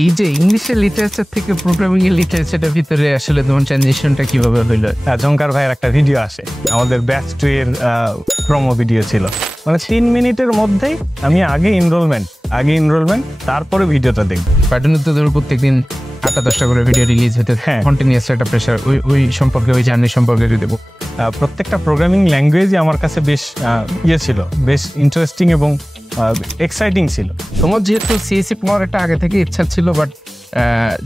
এই যে ইংলিশের লিটারেচার থেকে প্রোগ্রামিং এর লিটারেচারের ভিতরে আসলে তোমার ট্রানজিশনটা কিভাবে হইলো? জঙ্কার ভাইয়ের একটা ভিডিও আসে, আমাদের ব্যাচ 2 এর প্রোমো ভিডিও ছিল, মানে 3 মিনিটের মধ্যেই আমি আগে এনরোলমেন্ট তারপরে ভিডিওটা দেখব। প্যাটার্নের তো ধরো প্রত্যেকদিন 8-10টা করে ভিডিও রিলিজ হতে, হ্যাঁ কন্টিনিউয়াস একটা প্রেশার ওই সম্পর্কে, ওই জার্নি সম্পর্কে দেবো। প্রত্যেকটা প্রোগ্রামিং ল্যাঙ্গুয়েজই আমার কাছে বেশ ছিল, বেশ ইন্টারেস্টিং এবং এক্সাইটিং ছিল। তোমার যেহেতু সিএসসি পড়ার একটা আগে থেকে ইচ্ছা ছিল, বাট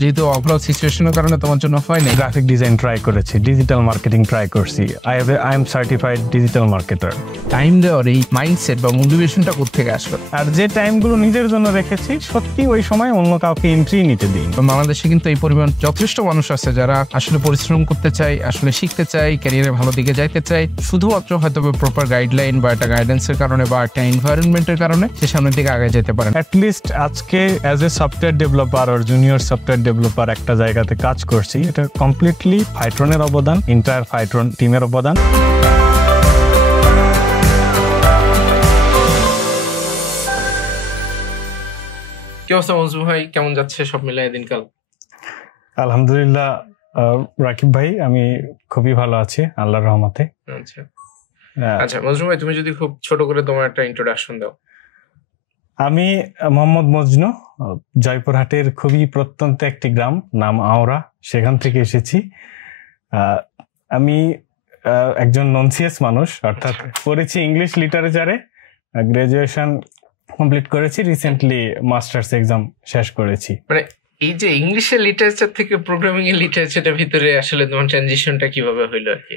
যেহেতু ওভারঅল সিচুয়েশনের কারণে তোমার জন্য হয়নি। গ্রাফিক ডিজাইন ট্রাই করেছি, ডিজিটাল মার্কেটিং ট্রাই করছি, I am certified digital marketer. Time দেওয়ার এই মাইন্ডসেট বা মোটিভেশনটা কোত্থেকে আসলো? আর যে টাইমগুলো নিজের জন্য রেখেছি, সত্যি ওই সময় অন্য কাউকে এন্ট্রি নিতে দিই। বাংলাদেশে কিন্তু এই পরিমাণ যথেষ্ট মানুষ আছে যারা আসলে পরিশ্রম করতে চায়, আসলে শিখতে চায়, ক্যারিয়ারে ভালো দিকে যাইতে চায়, শুধুমাত্র হয়তো প্রপার গাইডলাইন বা একটা গাইডেন্সের কারণে বা একটা এনভায়রনমেন্টের কারণে সে সামনের দিকে আগে যেতে পারে। অ্যাটলিস্ট আজকে অ্যাজ এ সফটওয়্যার ডেভেলপার আর জুনিয়র সফটওয়্যার ডেভেলপার একটা জায়গাতে কাজ করছি, এটা কমপ্লিটলি ফাইট্রনের অবদান, এন্টায়ার ফাইট্রন টিমের অবদান। কি অবস্থা মনজুর ভাই, কেমন যাচ্ছে সব মিলিয়ে দিনকাল? আলহামদুলিল্লাহ রাকিব ভাই, আমি খুবই ভালো আছি আল্লাহর রহমতে। আচ্ছা মনজুর ভাই, তুমি যদি খুব ছোট করে তোমার একটা ইন্ট্রোডাকশন দাও। আমি মোহাম্মদ মজনু, জয়পুরহাটের খুবই প্রত্যন্ত একটি গ্রাম, নাম আওরা, সেখান থেকে এসেছি। আমি একজন নন সিএস মানুষ, অর্থাৎ পড়েছি ইংলিশ লিটারেচারে, গ্রাজুয়েশন কমপ্লিট করেছি, রিসেন্টলি মাস্টার্স এক্সাম শেষ করেছি। মানে এই যে ইংলিশের লিটারেচার থেকে প্রোগ্রামিং এর লিটারেচারের ভিতরে আসলে তোমার ট্রানজিশনটা কিভাবে হইলো আর কি?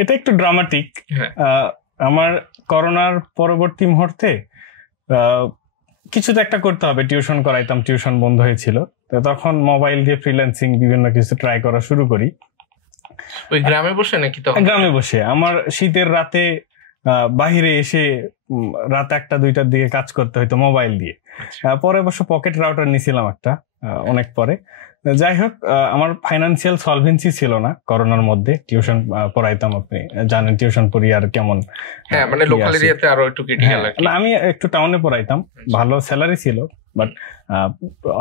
এটা একটু ড্রামাটিক। আমার করোনার পরবর্তী মুহূর্তে কিছু তো একটা করতে হবে, টিউশন করাইতাম, টিউশন বন্ধ হয়েছিল, তো তখন মোবাইল দিয়ে ফ্রিল্যান্সিং বিভিন্ন কিছু ট্রাই করা শুরু করি। ওই গ্রামে বসে নাকি? তখন গ্রামে বসে, আমার শীতের রাতে বাহিরে এসে রাত 1টা-2টার দিকে কাজ করতে হইতো মোবাইল দিয়ে। পরে অবশ্য পকেট রাউটার নিয়েছিলাম একটা, অনেক পরে। যাই হোক, আমার ফাইন্যান্সিয়াল সলভেন্সি ছিল না করোনার মধ্যে। টিউশন পড়াইতাম, আপনি জানেন টিউশন পড়ি আর কেমন। হ্যাঁ, মানে লোকাল এরিয়াতে আরো একটু ক্রিটিক্যাল। আমি একটু টাউনে পড়াইতাম, ভালো স্যালারি ছিল, বাট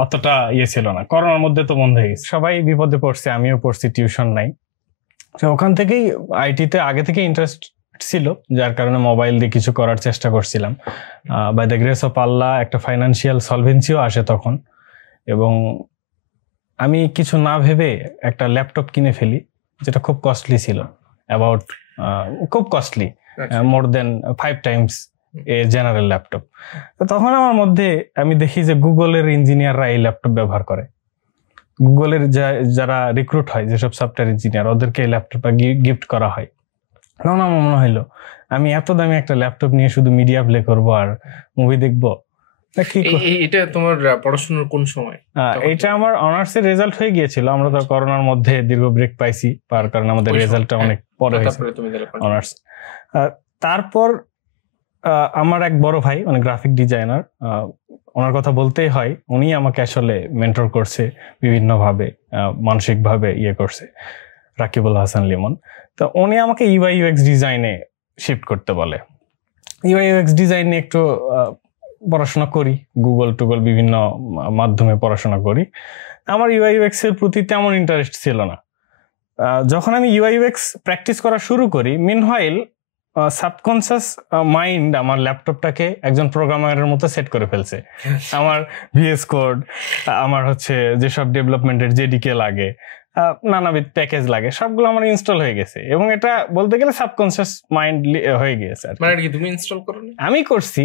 অতটা ছিল না। করোনার মধ্যে তো বন্ধ হয়ে গেছে, সবাই বিপদে পড়ছে, আমিও পড়ছি, টিউশন নাই। ওখান থেকেই আইটিতে আগে থেকে ইন্টারেস্ট ছিল, যার কারণে মোবাইল দিয়ে কিছু করার চেষ্টা করছিলাম। বাই দ্য গ্রেস অফ আল্লাহ একটা ফাইন্যান্সিয়াল সলভেন্সিও আসে তখন, এবং আমি কিছু না ভেবে একটা ল্যাপটপ কিনে ফেলি, যেটা খুব কস্টলি ছিল, অ্যাবাউট খুব costly, more than 5 times a general laptop. তখন আমার মধ্যে আমি দেখি যে গুগলের ইঞ্জিনিয়াররা এই ল্যাপটপ ব্যবহার করে। গুগলের যারা রিক্রুট হয়, যেসব সফটওয়্যার ইঞ্জিনিয়ার, ওদেরকে এই ল্যাপটপটা গিফট করা হয়। তখন আমার মনে হইলো আমি এত দামি একটা ল্যাপটপ নিয়ে শুধু মিডিয়া প্লে করবো আর মুভি দেখবো। এটা তোমার পড়াশোনার কোন সময়? এটা আমার অনার্স এর রেজাল্ট হয়ে গিয়েছিল। আমরা তো করোনার মধ্যে দীর্ঘ ব্রেক পাইছি, তার কারণে আমাদের রেজাল্টটা অনেক পরে হয়েছে অনার্স। তারপর আমার এক বড় ভাই, মানে গ্রাফিক ডিজাইনার, ওনার কথা বলতেই হয়, উনি আমাকে আসলে মেন্টর করছে বিভিন্ন ভাবে, মানসিক ভাবে করছে, রাকিবুল হাসান লিমন। তো উনি আমাকে ইউআই ইউএক্স ডিজাইনে শিফট করতে বলে। ইউআই ইউএক্স ডিজাইনে একটু পড়াশোনা করি, গুগল টুগল বিভিন্ন মাধ্যমে পড়াশোনা করি। আমার ইউআই ইউএক্স এর প্রতি তেমন ইন্টারেস্ট ছিল না। যখন আমি ইউআই ইউএক্স প্র্যাকটিস করা শুরু করি, মিনহাইল সাবকনসিয়াস মাইন্ড আমার ল্যাপটপটাকে একজন প্রোগ্রামারের মতো সেট করে ফেলছে। আমার ভিএস কোড, আমার যেসব ডেভেলপমেন্টের জেডিকে লাগে, নানাবিধ প্যাকেজ লাগে, সবগুলো আমার ইনস্টল হয়ে গেছে, এবং এটা বলতে গেলে সাবকনসিয়াস মাইন্ড হয়ে গিয়েছে। তুমি ইনস্টল করোনি? আমি করছি,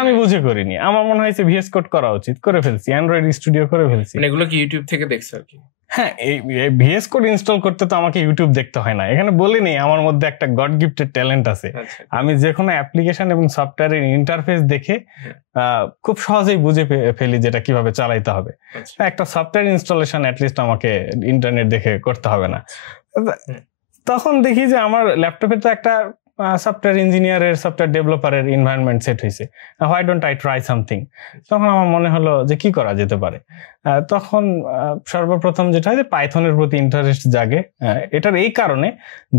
আমি বুঝে করিনি। আমার মনে হয়েছে ভিএস কোড করা উচিত, করে ফেলছি, অ্যান্ড্রয়েড স্টুডিও করে ফেলছি। এগুলো কি ইউটিউব থেকে দেখছো আর কি? হ্যাঁ, এই ভিএস কোড ইনস্টল করতে তো আমাকে ইউটিউব দেখতে হয় না। এখানে বলিনি আমার মধ্যে একটা গড গিফটেড ট্যালেন্ট আছে। আমি যে কোনো অ্যাপ্লিকেশন এবং সফটওয়্যারের ইন্টারফেস দেখে খুব সহজেই বুঝে ফেলি যেটা কিভাবে চালাইতে হবে। একটা সফটওয়্যার ইনস্টলেশন অ্যাটলিস্ট আমাকে ইন্টারনেট দেখে করতে হবে না। তখন দেখি যে আমার ল্যাপটপে তো একটা সফটওয়্যার ইঞ্জিনিয়ারের, সফটওয়্যার ডেভেলপারের এনভায়রনমেন্ট সেট হয়েছে, why don't I try something. তখন আমার মনে হলো যে কি করা যেতে পারে। তখন সর্বপ্রথম যেটা হয় যে পাইথনের প্রতি ইন্টারেস্ট জাগে। এটার এই কারণে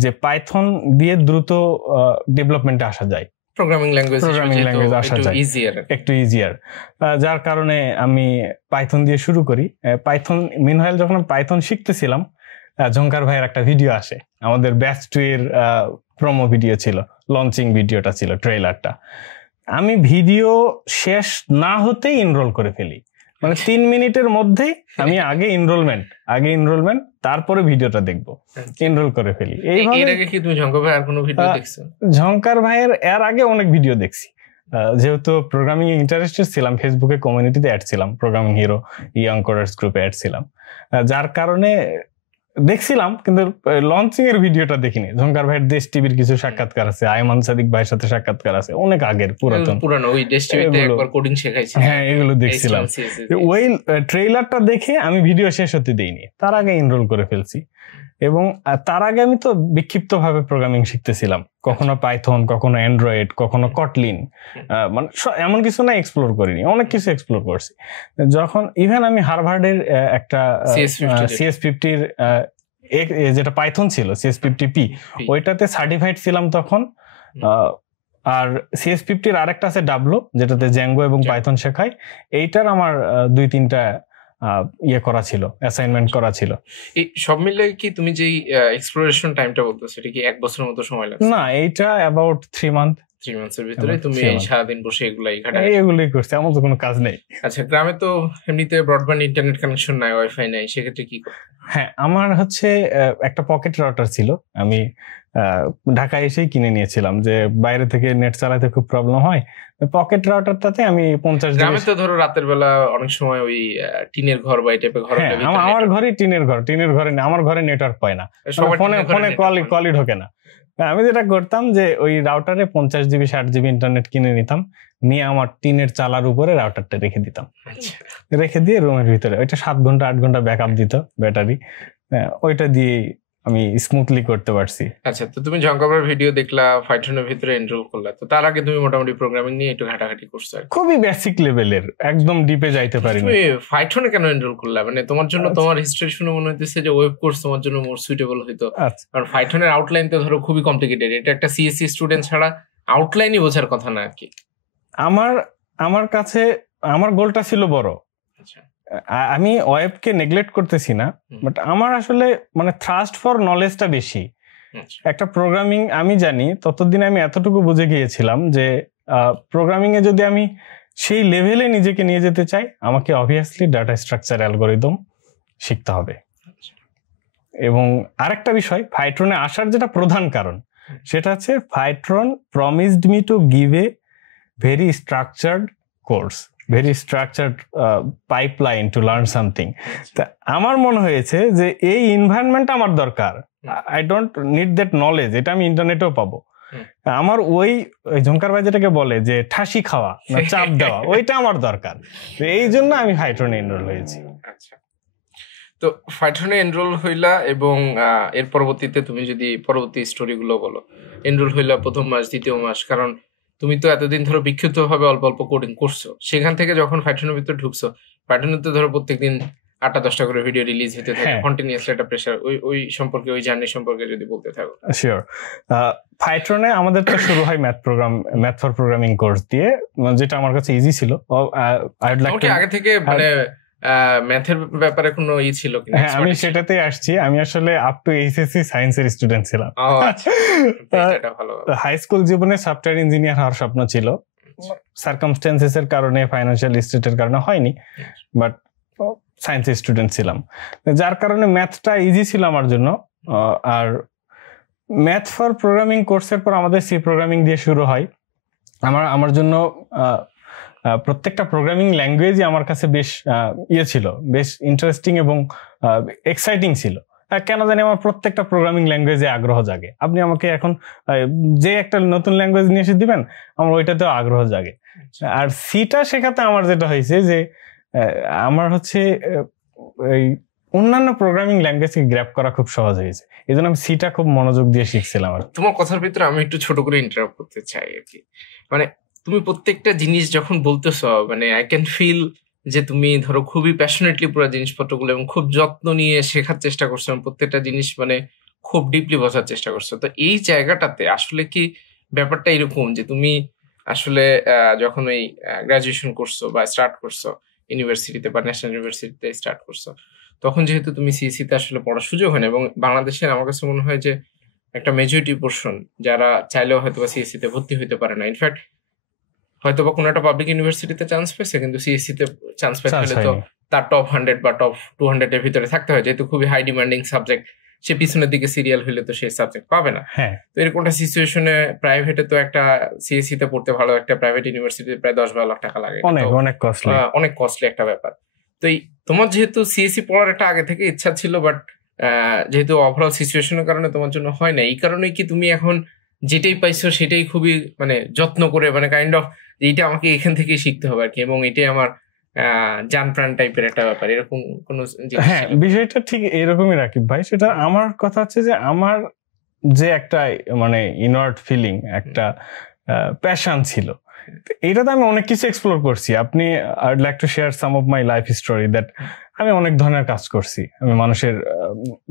যে পাইথন দিয়ে দ্রুত ডেভেলপমেন্টে আসা যায়, প্রোগ্রামিং ল্যাঙ্গুয়েজ আসা যায় একটু ইজিয়ার, যার কারণে আমি পাইথন দিয়ে শুরু করি। পাইথন মিনহাইল যখন পাইথন শিখতেছিলাম, ঝংকার ভাইয়ের একটা ভিডিও আসে, আমাদের ব্যাচ 2 এর প্রোমো ভিডিও ছিল, লঞ্চিং ভিডিওটা ছিল, ট্রেলারটা। আমি ভিডিও শেষ না হতেই এনরোল করে ফেলি, মানে 3 মিনিটের মধ্যেই আমি আগে এনরোলমেন্ট তারপরে ভিডিওটা দেখবো, এনরোল করে ফেলি। ঝংকার ভাইয়ের এর আগে অনেক ভিডিও দেখছি, যেহেতু প্রোগ্রামিং এ ইন্টারেস্টেড ছিলাম, ফেসবুকে কমিউনিটিতে অ্যাড ছিলাম, প্রোগ্রামিং হিরো ইয়াং কোডার্স গ্রুপে অ্যাড ছিলাম, যার কারণে দেখছিলাম, কিন্তু লঞ্চিং এর ভিডিওটা দেখিনি। ঝংকার ভাইয়ের দেশ টিভির কিছু সাক্ষাৎকার আছে, আয়মান সাদিক ভাইয়ের সাথে সাক্ষাৎকার আছে, অনেক আগের পুরানো ওই দেশ টিভিতে একবার কোডিং শেখাইছি, হ্যাঁ এগুলো দেখছিলাম। ওই ট্রেইলারটা দেখে আমি ভিডিও শেষ হতে দেইনি, তার আগে এনরোল করে ফেলছি। এবং তার আগে আমি তো বিক্ষিপ্ত ভাবে প্রোগ্রামিং শিখতেছিলাম, কখনো পাইথন, কখনো অ্যান্ড্রয়েড, কখনো কটলিন, মানে এমন কিছু না এক্সপ্লোর করিনি, অনেক কিছু এক্সপ্লোর করছি। যখন ইভেন আমি হার্ভার্ডের একটা CS50 যেটা পাইথন ছিল, CS50P, ওইটাতে সার্টিফাইড ছিলাম তখন। আর CS50 আরেকটা আছে ডাবলো, যেটাতে জ্যাঙ্গো এবং পাইথন শেখায়। এইটার আমার 2-3টা ইয়ে করা ছিল, অ্যাসাইনমেন্ট করা ছিল। এই সব মিলে কি তুমি যে এক্সপ্লোরেশন টাইমটা বলতেছো, এটা কি 1 বছরের মতো সময় লাগছে? না, এইটা অ্যাবাউট 3 মান্থের ভিতরে তুমি সারাদিন বসে এগুলাই করছি, আমার তো কোনো কাজ নেই। আচ্ছা, গ্রামে তো এমনিতে ব্রডব্যান্ড ইন্টারনেট কানেকশন নাই, ওয়াইফাই নাই, সেক্ষেত্রে কি করো? হ্যাঁ, আমার হচ্ছে একটা পকেট রাউটার ছিল, আমি ঢাকায় এসেই কিনে নিয়েছিলাম, যে বাইরে থেকে নেট চালাতে খুব প্রবলেম হয়। পকেট রাউটারটাতে আমি 50 গ্রামে তো ধরো রাতের বেলা অনেক সময় ওই টিনের ঘর বা এই টাইপের ঘর, আমার ঘরে টিনের ঘরে না, আমার ঘরে নেটওয়ার্ক পায় না, ফোনে কলই ঢোকে না। আমি যেটা করতাম যে ওই রাউটারে 50 জিবি 60 জিবি ইন্টারনেট কিনে নিতাম, নিয়ে আমার টিনের চালার উপরে রাউটারটা রেখে দিতাম, রেখে দিয়ে রুমের ভিতরে ওইটা 7 ঘন্টা 8 ঘন্টা ব্যাকআপ দিত ব্যাটারি, ওইটা দিয়ে আমি স্মুথলি করতে পারছি। আচ্ছা, তো তুমি ঝংকার ভিডিও দেখলা, পাইথনের ভিতরে এনরোল করলা, তো তার আগে তুমি মোটামুটি প্রোগ্রামিং নিয়ে একটু ঘাটাঘাটি করছো, খুবই বেসিক লেভেলের, একদম ডিপে যাইতে পারিনি। তুমি পাইথনে কেন এনরোল করলা? মানে তোমার জন্য, তোমার হিস্ট্রি শুনে মনে হইতেছে যে ওয়েব কোর্স তোমার জন্য মোর সুইটেবল হইতো, কারণ পাইথনের আউটলাইন তো ধরো খুবই কমপ্লিকেটেড, এটা একটা সিএসসি স্টুডেন্ট ছাড়া আউটলাইনই বোঝার কথা না আর কি। আমার কাছে আমার গোলটা ছিল বড়, আমি ওয়েবকে নেগলেক্ট করতেছি না, বাট আমার আসলে মানে থ্রাস্ট ফর নলেজটা বেশি। একটা প্রোগ্রামিং আমি জানি, ততদিন আমি এতটুকু বুঝে গিয়েছিলাম যে প্রোগ্রামিং এ যদি আমি সেই লেভেলে নিজেকে নিয়ে যেতে চাই, আমাকে অবভিয়াসলি ডাটা স্ট্রাকচার অ্যালগরিদম শিখতে হবে। এবং আরেকটা বিষয়, ফাইট্রনে আসার যেটা প্রধান কারণ, সেটা হচ্ছে Phitron promised me to give a very structured course, very structured pipeline to learn something. তা আমার মনে হয়েছে যে এই এনভায়রনমেন্ট আমার দরকার, I don't need that knowledge, এটা আমি ইন্টারনেটেও পাবো। আমার ওই ঝংকার ভাই যেটাকে বলে যে ঠাসি খাওয়া না চাপ দেওয়া, ওইটা আমার দরকার, এই জন্য আমি ফাইট্রনে এনরোল হয়েছি। আচ্ছা, তো ফাইট্রনে এনরোল হইলা, এবং এর পরবর্তীতে তুমি যদি পরবর্তী স্টোরি গুলো বলো, এনরোল হইলা প্রথম মাস, দ্বিতীয় মাস, কারণ তুমি তো এতদিন ধরো বিক্ষিপ্ত ভাবে অল্প অল্প কোডিং করছো, সেখান থেকে যখন ফাইট্রনের ভিতরে ঢুকছো, ফাইট্রনের তো ধরো প্রত্যেকদিন 8টা-10টা করে ভিডিও রিলিজ হতে থাকে, কন্টিনিউয়াসলি একটা প্রেসার, ওই সম্পর্কে, ওই জার্নি সম্পর্কে যদি বলতে থাকো। শিওর। ফাইট্রনে আমাদের তো শুরু হয় ম্যাথ ফর প্রোগ্রামিং কোর্স দিয়ে, যেটা আমার কাছে ইজি ছিল। আগে থেকে মানে ম্যাথের ব্যাপারে কোনো ছিল কিনা? হ্যাঁ, আমি সেটাতেই আসছি। আমি আসলে আপ টু এইচএসসি সায়েন্সের স্টুডেন্ট ছিলাম। হাই স্কুল জীবনে সফটওয়্যার ইঞ্জিনিয়ার হওয়ার স্বপ্ন ছিল, সার্কামস্টেন্সেস এর কারণে, ফাইন্যান্সিয়াল স্টেটের কারণে হয়নি, বাট সায়েন্সের স্টুডেন্ট ছিলাম, যার কারণে ম্যাথটা ইজি ছিল আমার জন্য। আর ম্যাথ ফর প্রোগ্রামিং কোর্সের পর আমাদের সি প্রোগ্রামিং দিয়ে শুরু হয়। আমার জন্য প্রত্যেকটা প্রোগ্রামিং ল্যাঙ্গুয়েজই আমার কাছে বেশ ছিল, বেশ ইন্টারেস্টিং এবং এক্সাইটিং ছিল। কেন জানি আমার প্রত্যেকটা প্রোগ্রামিং ল্যাঙ্গুয়েজে আগ্রহ জাগে। আপনি আমাকে এখন যে একটা নতুন ল্যাঙ্গুয়েজ নিয়ে এসে দিবেন, আমার ওইটাতেও আগ্রহ জাগে। আর সিটা শেখাতে আমার যেটা হয়েছে যে আমার হচ্ছে এই অন্যান্য প্রোগ্রামিং ল্যাঙ্গুয়েজকে গ্র্যাব করা খুব সহজ হয়েছে, এই জন্য আমি সিটা খুব মনোযোগ দিয়ে শিখছিলাম। আর তোমার কথার ভিতরে আমি একটু ছোট করে ইন্টারাপ্ট করতে চাই আর কি, মানে তুমি প্রত্যেকটা জিনিস যখন বলতেছো, মানে আই ক্যান ফিল যে তুমি ধরো খুবই প্যাশনেটলি পুরো জিনিসপত্রগুলো এবং খুব যত্ন নিয়ে শেখার চেষ্টা করছো, প্রত্যেকটা জিনিস মানে খুব ডিপলি বোঝার চেষ্টা করছো। তো এই জায়গাটাতে আসলে কি ব্যাপারটা এরকম যে তুমি আসলে যখন ওই গ্রাজুয়েশন করছো বা স্টার্ট করছো ইউনিভার্সিটিতে বা ন্যাশনাল ইউনিভার্সিটিতে স্টার্ট করছো, তখন যেহেতু তুমি সিএসসি তে আসলে পড়ার সুযোগ হয় না, এবং বাংলাদেশের আমার কাছে মনে হয় যে একটা মেজরিটি পোর্শন যারা চাইলেও হয়তো বা সিএসসি তে ভর্তি হতে পারে না। ইনফ্যাক্ট হয়তো বা কোনো একটা পাবলিক ইউনিভার্সিটিতে চান্স পেয়েছে, কিন্তু সিএসসি তে চান্স পেতে হলে তো তার টপ 100 বা টপ 200 এর ভিতরে থাকতে হয়, যেহেতু খুবই হাই ডিমান্ডিং সাবজেক্ট, সে পিছনের দিকে সিরিয়াল হইলে তো সেই সাবজেক্ট পাবে না। তো এরকম একটা সিচুয়েশনে প্রাইভেটে তো একটা সিএসসি তে পড়তে ভালো একটা প্রাইভেট ইউনিভার্সিটিতে প্রায় 10-12 লাখ টাকা লাগে, অনেক কস্টলি একটা ব্যাপার। তো তোমার যেহেতু সিএসসি পড়ার একটা আগে থেকে ইচ্ছা ছিল, বাট যেহেতু ওভারঅল সিচুয়েশনের কারণে তোমার জন্য হয় না, এই কারণে কি তুমি এখন যেটাই পাইছো সেটাই খুবই মানে যত্ন করে, মানে কাইন্ড অফ এইটা আমাকে এখান থেকেই শিখতে হবে আর কি, এবং এটাই আমার জান প্রাণ টাইপের একটা ব্যাপার, এরকম কোন? হ্যাঁ, বিষয়টা ঠিক এরকমই রাকিব ভাই। সেটা আমার কথা হচ্ছে যে আমার যে একটা মানে ইনওয়ার্ড ফিলিং, একটা প্যাশন ছিল, এটাতে আমি অনেক কিছু এক্সপ্লোর করছি। আপনি I'd like to share some of my life story that আমি অনেক ধরনের কাজ করছি। আমি মানুষের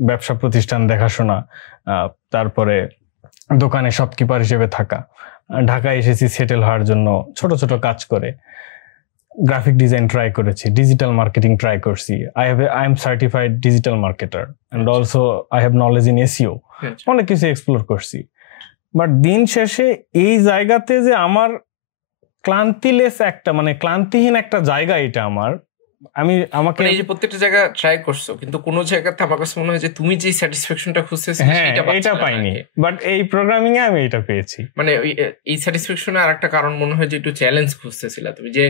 ব্যবসা প্রতিষ্ঠান দেখাশোনা, তারপরে দোকানে শপকিপার হিসেবে থাকা, ঢাকায় এসেছি সেটেল হওয়ার জন্য, ছোট ছোট কাজ করে গ্রাফিক ডিজাইন ট্রাই করেছি, ডিজিটাল মার্কেটিং ট্রাই করছি। I am certified digital marketer and also I have knowledge in SEO. অনেক কিছু এক্সপ্লোর করছি, বাট দিন শেষে এই জায়গাতে যে আমার ক্লান্তিলেস একটা মানে ক্লান্তিহীন একটা জায়গা, এটা আমাকে এই যে প্রত্যেকটা জায়গা ট্রাই করছো, কিন্তু কোন জায়গাতে আমার কাছে মনে হয় যে তুমি যে স্যাটিসফ্যাকশনটা খুঁজতেছিলে এটা পাইনি, বাট এই প্রোগ্রামিং এ আমি এটা পেয়েছি। মানে এই স্যাটিসফ্যাকশনের আরেকটা কারণ মনে হয় যে একটু চ্যালেঞ্জ খুঁজতেছিলা তুমি, যে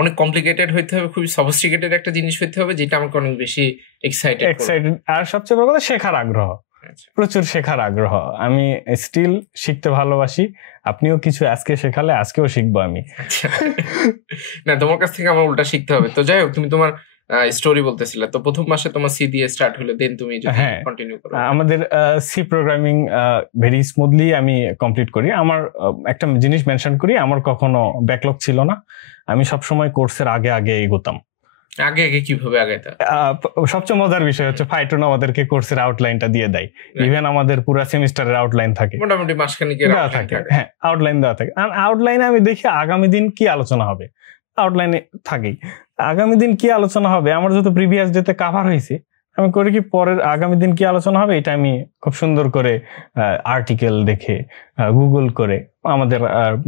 অনেক কমপ্লিকেটেড হইতে হবে, খুবই সফিস্টিকেটেড একটা জিনিস হইতে হবে, যেটা আমাকে অনেক বেশি এক্সাইটেড। আর সবচেয়ে বড় কথা শেখার আগ্রহ, প্রচুর শেখার আগ্রহ। আমি স্টিল শিখতে ভালোবাসি। আপনিও কিছু আজকে শেখালে আজকেও শিখবো আমি। না, তোমার কাছ থেকে আমার উল্টা শিখতে হবে। তো যাই হোক, তুমি তোমার স্টোরি বলতেছিলে, তো প্রথম মাসে তোমার সি দিয়ে স্টার্ট হলো, দেন তুমি কন্টিনিউ করো। আমাদের সি প্রোগ্রামিং ভেরি স্মুথলি আমি কমপ্লিট করি। আমার একটা জিনিস মেনশন করি, আমার কখনো ব্যাকলগ ছিল না। আমি সবসময় কোর্সের আগে আগে এগোতাম। আগে কিভাবে আগাইতা? সবচেয়ে মজার বিষয় হচ্ছে ফাইটুন আমাদেরকে কোর্সের আউটলাইনটা দিয়ে দেয়। ইভেন আমাদের পুরো সেমিস্টারের আউটলাইন থাকে, মোটামুটি মাসখানেকের দেওয়া থাকে। হ্যাঁ, আউটলাইন দেওয়া থাকে। আর আউটলাইনে আমি দেখি আগামী দিন কি আলোচনা হবে, আউটলাইনে থাকেই আগামী দিন কি আলোচনা হবে। আমার যত প্রিভিয়াস ডেতে কভার হয়েছে, আমি করি কি পরের আগামী দিন কি আলোচনা হবে এটা আমি খুব সুন্দর করে আর্টিকেল দেখে গুগল করে, আমাদের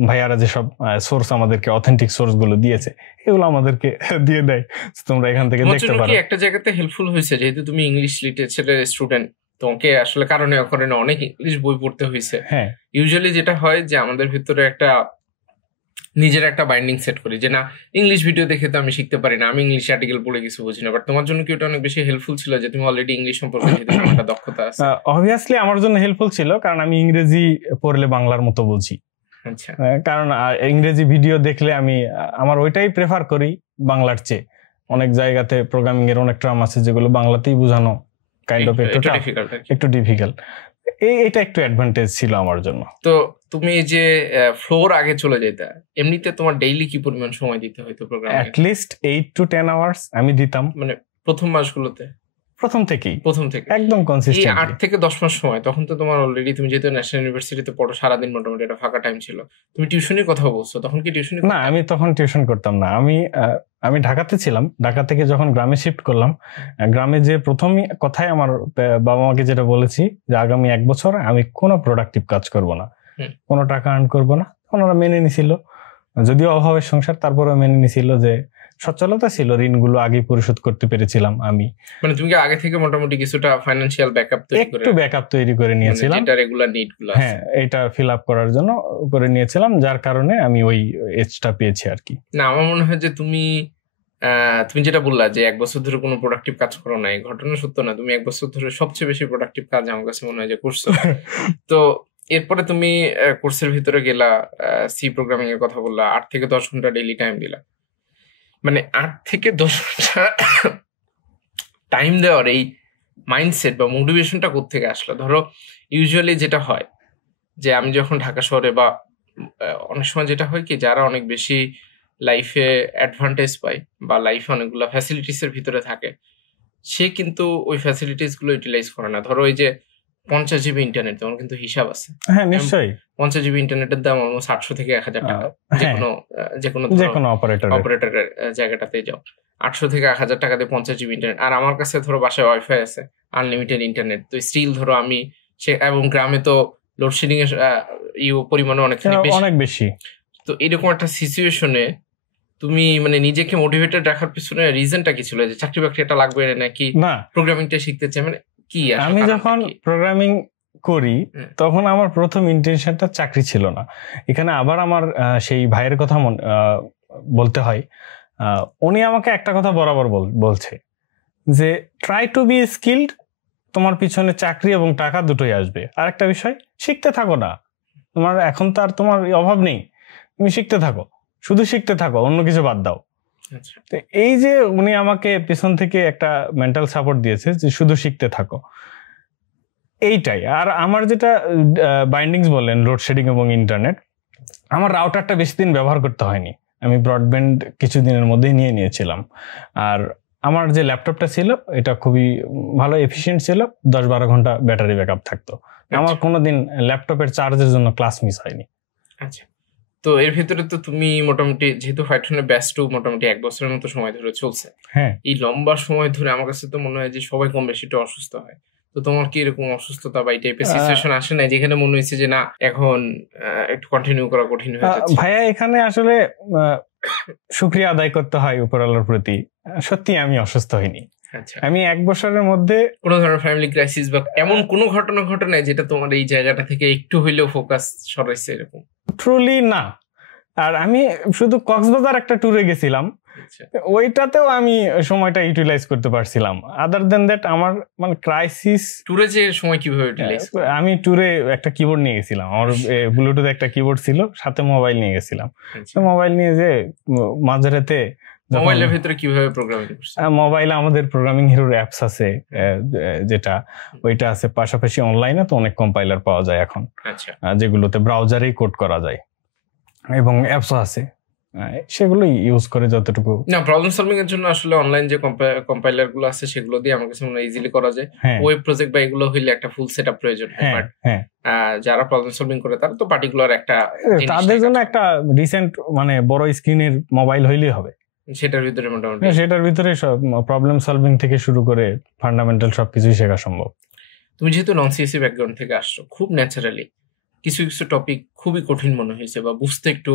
ভাইয়ারা যেসব সোর্স আমাদেরকে অথেন্টিক সোর্স গুলো দিয়েছে এগুলো আমাদেরকে দিয়ে দেয়, তোমরা এখান থেকে দেখতে পারো। একটা জায়গাতে হেল্পফুল হয়েছে, যেহেতু তুমি ইংলিশ লিটারেচারের স্টুডেন্ট, তোমাকে আসলে কারণে অনেক ইংলিশ বই পড়তে হয়েছে। হ্যাঁ, ইউজুয়ালি যেটা হয় যে আমাদের ভিতরে একটা নিজের একটা বাইন্ডিং সেট করি যে না, ইংলিশ ভিডিও দেখে তো আমি শিখতে পারি না, আমি ইংলিশ আর্টিকেল পড়ে কিছু বুঝি না। বাট তোমার জন্য কি ওটা অনেক বেশি হেল্পফুল ছিল যে তুমি অলরেডি ইংলিশ সম্পর্কে একটা দক্ষতা আছে? অবভিয়াসলি আমার জন্য হেল্পফুল ছিল, কারণ আমি ইংরেজি পড়লে বাংলার মতো বুঝি। আচ্ছা, কারণ ইংরেজি ভিডিও দেখলে আমার ওইটাই প্রেফার করি বাংলার চেয়ে। অনেক জায়গাতে প্রোগ্রামিং এর অনেক টার্ম আছে যেগুলো বাংলাতেই বোঝানো কাইন্ড অফ একটু ডিফিকাল্ট। এটা একটু অ্যাডভান্টেজ ছিল আমার জন্য। তো তুমি যে ফ্লোর আগে চলে যেতে, এমনিতে তোমার ডেইলি কি পরিমাণ সময় দিতে হতো programming? At least 8 to 10 hours আমি দিতাম, মানে প্রথম মাসগুলোতে? প্রথম থেকে একদম কনসিস্টেন্ট। 8 থেকে 10 মাস সময়, তখন তো তোমার অলরেডি, তুমি যেহেতু ন্যাশনাল ইউনিভার্সিটিতে পড়ো, সারাদিন মোটামুটি একটা ফাঁকা টাইম ছিল। তুমি টিউশনের কথা বলছো, তখন কি টিউশন? না, আমি তখন টিউশন করতাম না। আমি ঢাকাতে ছিলাম। ঢাকা থেকে যখন গ্রামে শিফট করলাম, গ্রামে যে প্রথম কথাই আমার বাবা মাকে যেটা বলেছি যে আগামী 1 বছর আমি কোনো প্রোডাক্টিভ কাজ করব না, কোনো টাকা আর্ন করব না। ওনারা মেনে নিছিল, যদিও অভাবের সংসার, তারপরেও মেনে নিছিল। যে সচ্ছলতা ছিল, ঋণগুলো আগে পরিশোধ করতে পেরেছিলাম আমি। মানে তুমি কি আগে থেকে মোটামুটি কিছুটা ফাইনান্সিয়াল ব্যাকআপ তৈরি করে নিয়েছিলাম, যেটা রেগুলার নিডগুলো আছে, হ্যাঁ, এটা ফিল আপ করার জন্য করে নিয়েছিলাম, যার কারণে আমি ওই এজটা পেয়েছি আর কি। না, আমার মনে হয় যে তুমি যেটা বললা যে 1 বছর ধরে কোনো প্রোডাক্টিভ কাজ করো না, এই ঘটনা সত্য না। তুমি 1 বছর ধরে সবচেয়ে বেশি প্রোডাক্টিভ কাজ আমার কাছে মনে হয় যে করছো। তো এরপরে তুমি কোর্সের ভিতরে গেলা, সি প্রোগ্রামিং এর কথা বললা, 8 থেকে 10 ঘন্টা ডেইলি টাইম দিলা। মানে 8 থেকে 10 ঘন্টা টাইম দেওয়ার এই মাইন্ডসেট বা মোটিভেশনটা কোত্থেকে আসলো? ধরো ইউজুয়ালি যেটা হয় যে আমি যখন ঢাকা শহরে, বা অনেক সময় যেটা হয় কি, যারা অনেক বেশি লাইফে অ্যাডভান্টেজ পায় বা লাইফে অনেকগুলো ফ্যাসিলিটিস এর ভিতরে থাকে, সে কিন্তু ওই ফ্যাসিলিটিস গুলো ইউটিলাইজ করে না। ধরো এই যে 50 জিবি ইন্টারনেট, তোমার কিন্তু হিসাব আছে। হ্যাঁ নিশ্চয়ই। 50 জিবি ইন্টারনেটের দাম অলমোস্ট 800 থেকে 1000 টাকা, যেকোনো অপারেটরের জায়গাটাতে যাও 800 থেকে 1000 টাকা দিয়ে 50 জিবি ইন্টারনেট। আর আমার কাছে ধরো বাসায় ওয়াইফাই আছে, আনলিমিটেড ইন্টারনেট, তো স্টিল ধরো আমি এবং গ্রামে তো লোডশেডিং এর পরিমাণ অনেক বেশি। তো এরকম একটা সিচুয়েশনে তুমি মানে নিজেকে মোটিভেটেড রাখার পিছনে রিজনটা কি ছিল? যে চাকরি বাকরি এটা লাগবে নাকি প্রোগ্রামিংটা শিখতে চাই, মানে কি? আমি যখন প্রোগ্রামিং করি তখন আমার প্রথম ইন্টেনশনটা চাকরি ছিল না। এখানে আবার আমার সেই ভাইয়ের কথা বলতে হয়। উনি আমাকে একটা কথা বরাবর বলছে যে ট্রাই টু বি স্কিলড, তোমার পিছনে চাকরি এবং টাকা দুটোই আসবে। আর একটা বিষয়, শিখতে থাকো না, তোমার এখন তো আর তোমার অভাব নেই, তুমি শিখতে থাকো, শুধু শিখতে থাকো, অন্য কিছু বাদ দাও। তো এই যে উনি আমাকে পেছন থেকে একটা মেন্টাল সাপোর্ট দিয়েছে যে শুধু শিখতে থাকো, এইটাই। আর আমার যেটা বাইন্ডিংস বললেন, লোডশেডিং এবং ইন্টারনেট, আমার রাউটারটা বেশি দিন ব্যবহার করতে হয়নি, আমি ব্রডব্যান্ড কিছুদিনের মধ্যেই নিয়েছিলাম। আর আমার যে ল্যাপটপটা ছিল এটা খুবই ভালো এফিশিয়েন্ট ছিল, 10-12 ঘন্টা ব্যাটারি ব্যাকআপ থাকতো। আমার কোনোদিন ল্যাপটপের চার্জের জন্য ক্লাস মিস হয়নি। আচ্ছা, তো এর ভিতরে তো তুমি মোটামুটি যেহেতু ফাইথনের ব্যাচ 2 মোটামুটি 1 বছরের মতো সময় ধরে চলছে, হ্যাঁ, এই লম্বা সময় ধরে আমার কাছে তো মনে হয় যে সবাই কম বেশি একটু অসুস্থ হয়। তো তোমার কি এরকম অসুস্থতা বা এই টাইপের সিচুয়েশন আসে না যেখানে মনে হয়েছে যে না এখন একটু কন্টিনিউ করা কঠিন হয়ে যাচ্ছে? ভাইয়া এখানে আসলে শুকরিয়া আদায় করতে হয় উপরওয়ালার প্রতি, সত্যি আমি অসুস্থ হইনি। আমি 1 বছরের মধ্যে কোনো ধরনের ফ্যামিলি ক্রাইসিস বা এমন কোনো ঘটনা ঘটে যেটা তোমার এই জায়গাটা থেকে একটু হইলেও ফোকাস সরাইছে এরকম? ট্রুলি না। আর আমি শুধু কক্সবাজার একটা ট্যুরে গেছিলাম, ওইটাতেও আমি সময়টা ইউটিলাইজ করতে পারছিলাম। আদার দেন দ্যাট আমার মানে ক্রাইসিস ট্যুরে যে সময় কিভাবে ইউটিলাইজ? আমি ট্যুরে একটা কিবোর্ড নিয়ে গেছিলাম, আমার ব্লুটুথ একটা কিবোর্ড ছিল, সাথে মোবাইল নিয়ে গেছিলাম। মোবাইল নিয়ে যে মাঝরাতে মোবাইলের ভিতরে কিভাবে প্রোগ্রামিং করছেন? মোবাইলে আমাদের প্রোগ্রামিং হিরোর অ্যাপস আছে, যেটা ওইটা আছে, পাশাপাশি অনলাইনে তো অনেক কম্পাইলার পাওয়া যায় এখন, যেগুলোতে ব্রাউজারেই কোড করা যায়, এবং অ্যাপসও আছে, সেগুলো ইউজ করে যতটুকু। না, প্রবলেম সলভিং এর জন্য আসলে অনলাইন যে কম্পাইলার গুলো আছে সেগুলো দিয়ে আমার কাছে মনে হয় ইজিলি করা যায়। ওয়েব প্রজেক্ট বা এগুলো হইলে একটা ফুল সেটআপ প্রয়োজন হয়, বাট যারা প্রবলেম সলভিং করে তারা তো পার্টিকুলার একটা, তাদের জন্য একটা রিসেন্ট মানে বড় স্ক্রিনের মোবাইল হইলেই হবে। সেটার ভিতরে মোটামুটি সেটার ভিতরে সব প্রবলেম সলভিং থেকে শুরু করে ফান্ডামেন্টাল সবকিছুই শেখা সম্ভব। তুমি যেহেতু নন সিএসসি ব্যাকগ্রাউন্ড থেকে আসছো, খুব ন্যাচারালি কিছু কিছু টপিক খুবই কঠিন মনে হয়েছে বা বুঝতে একটু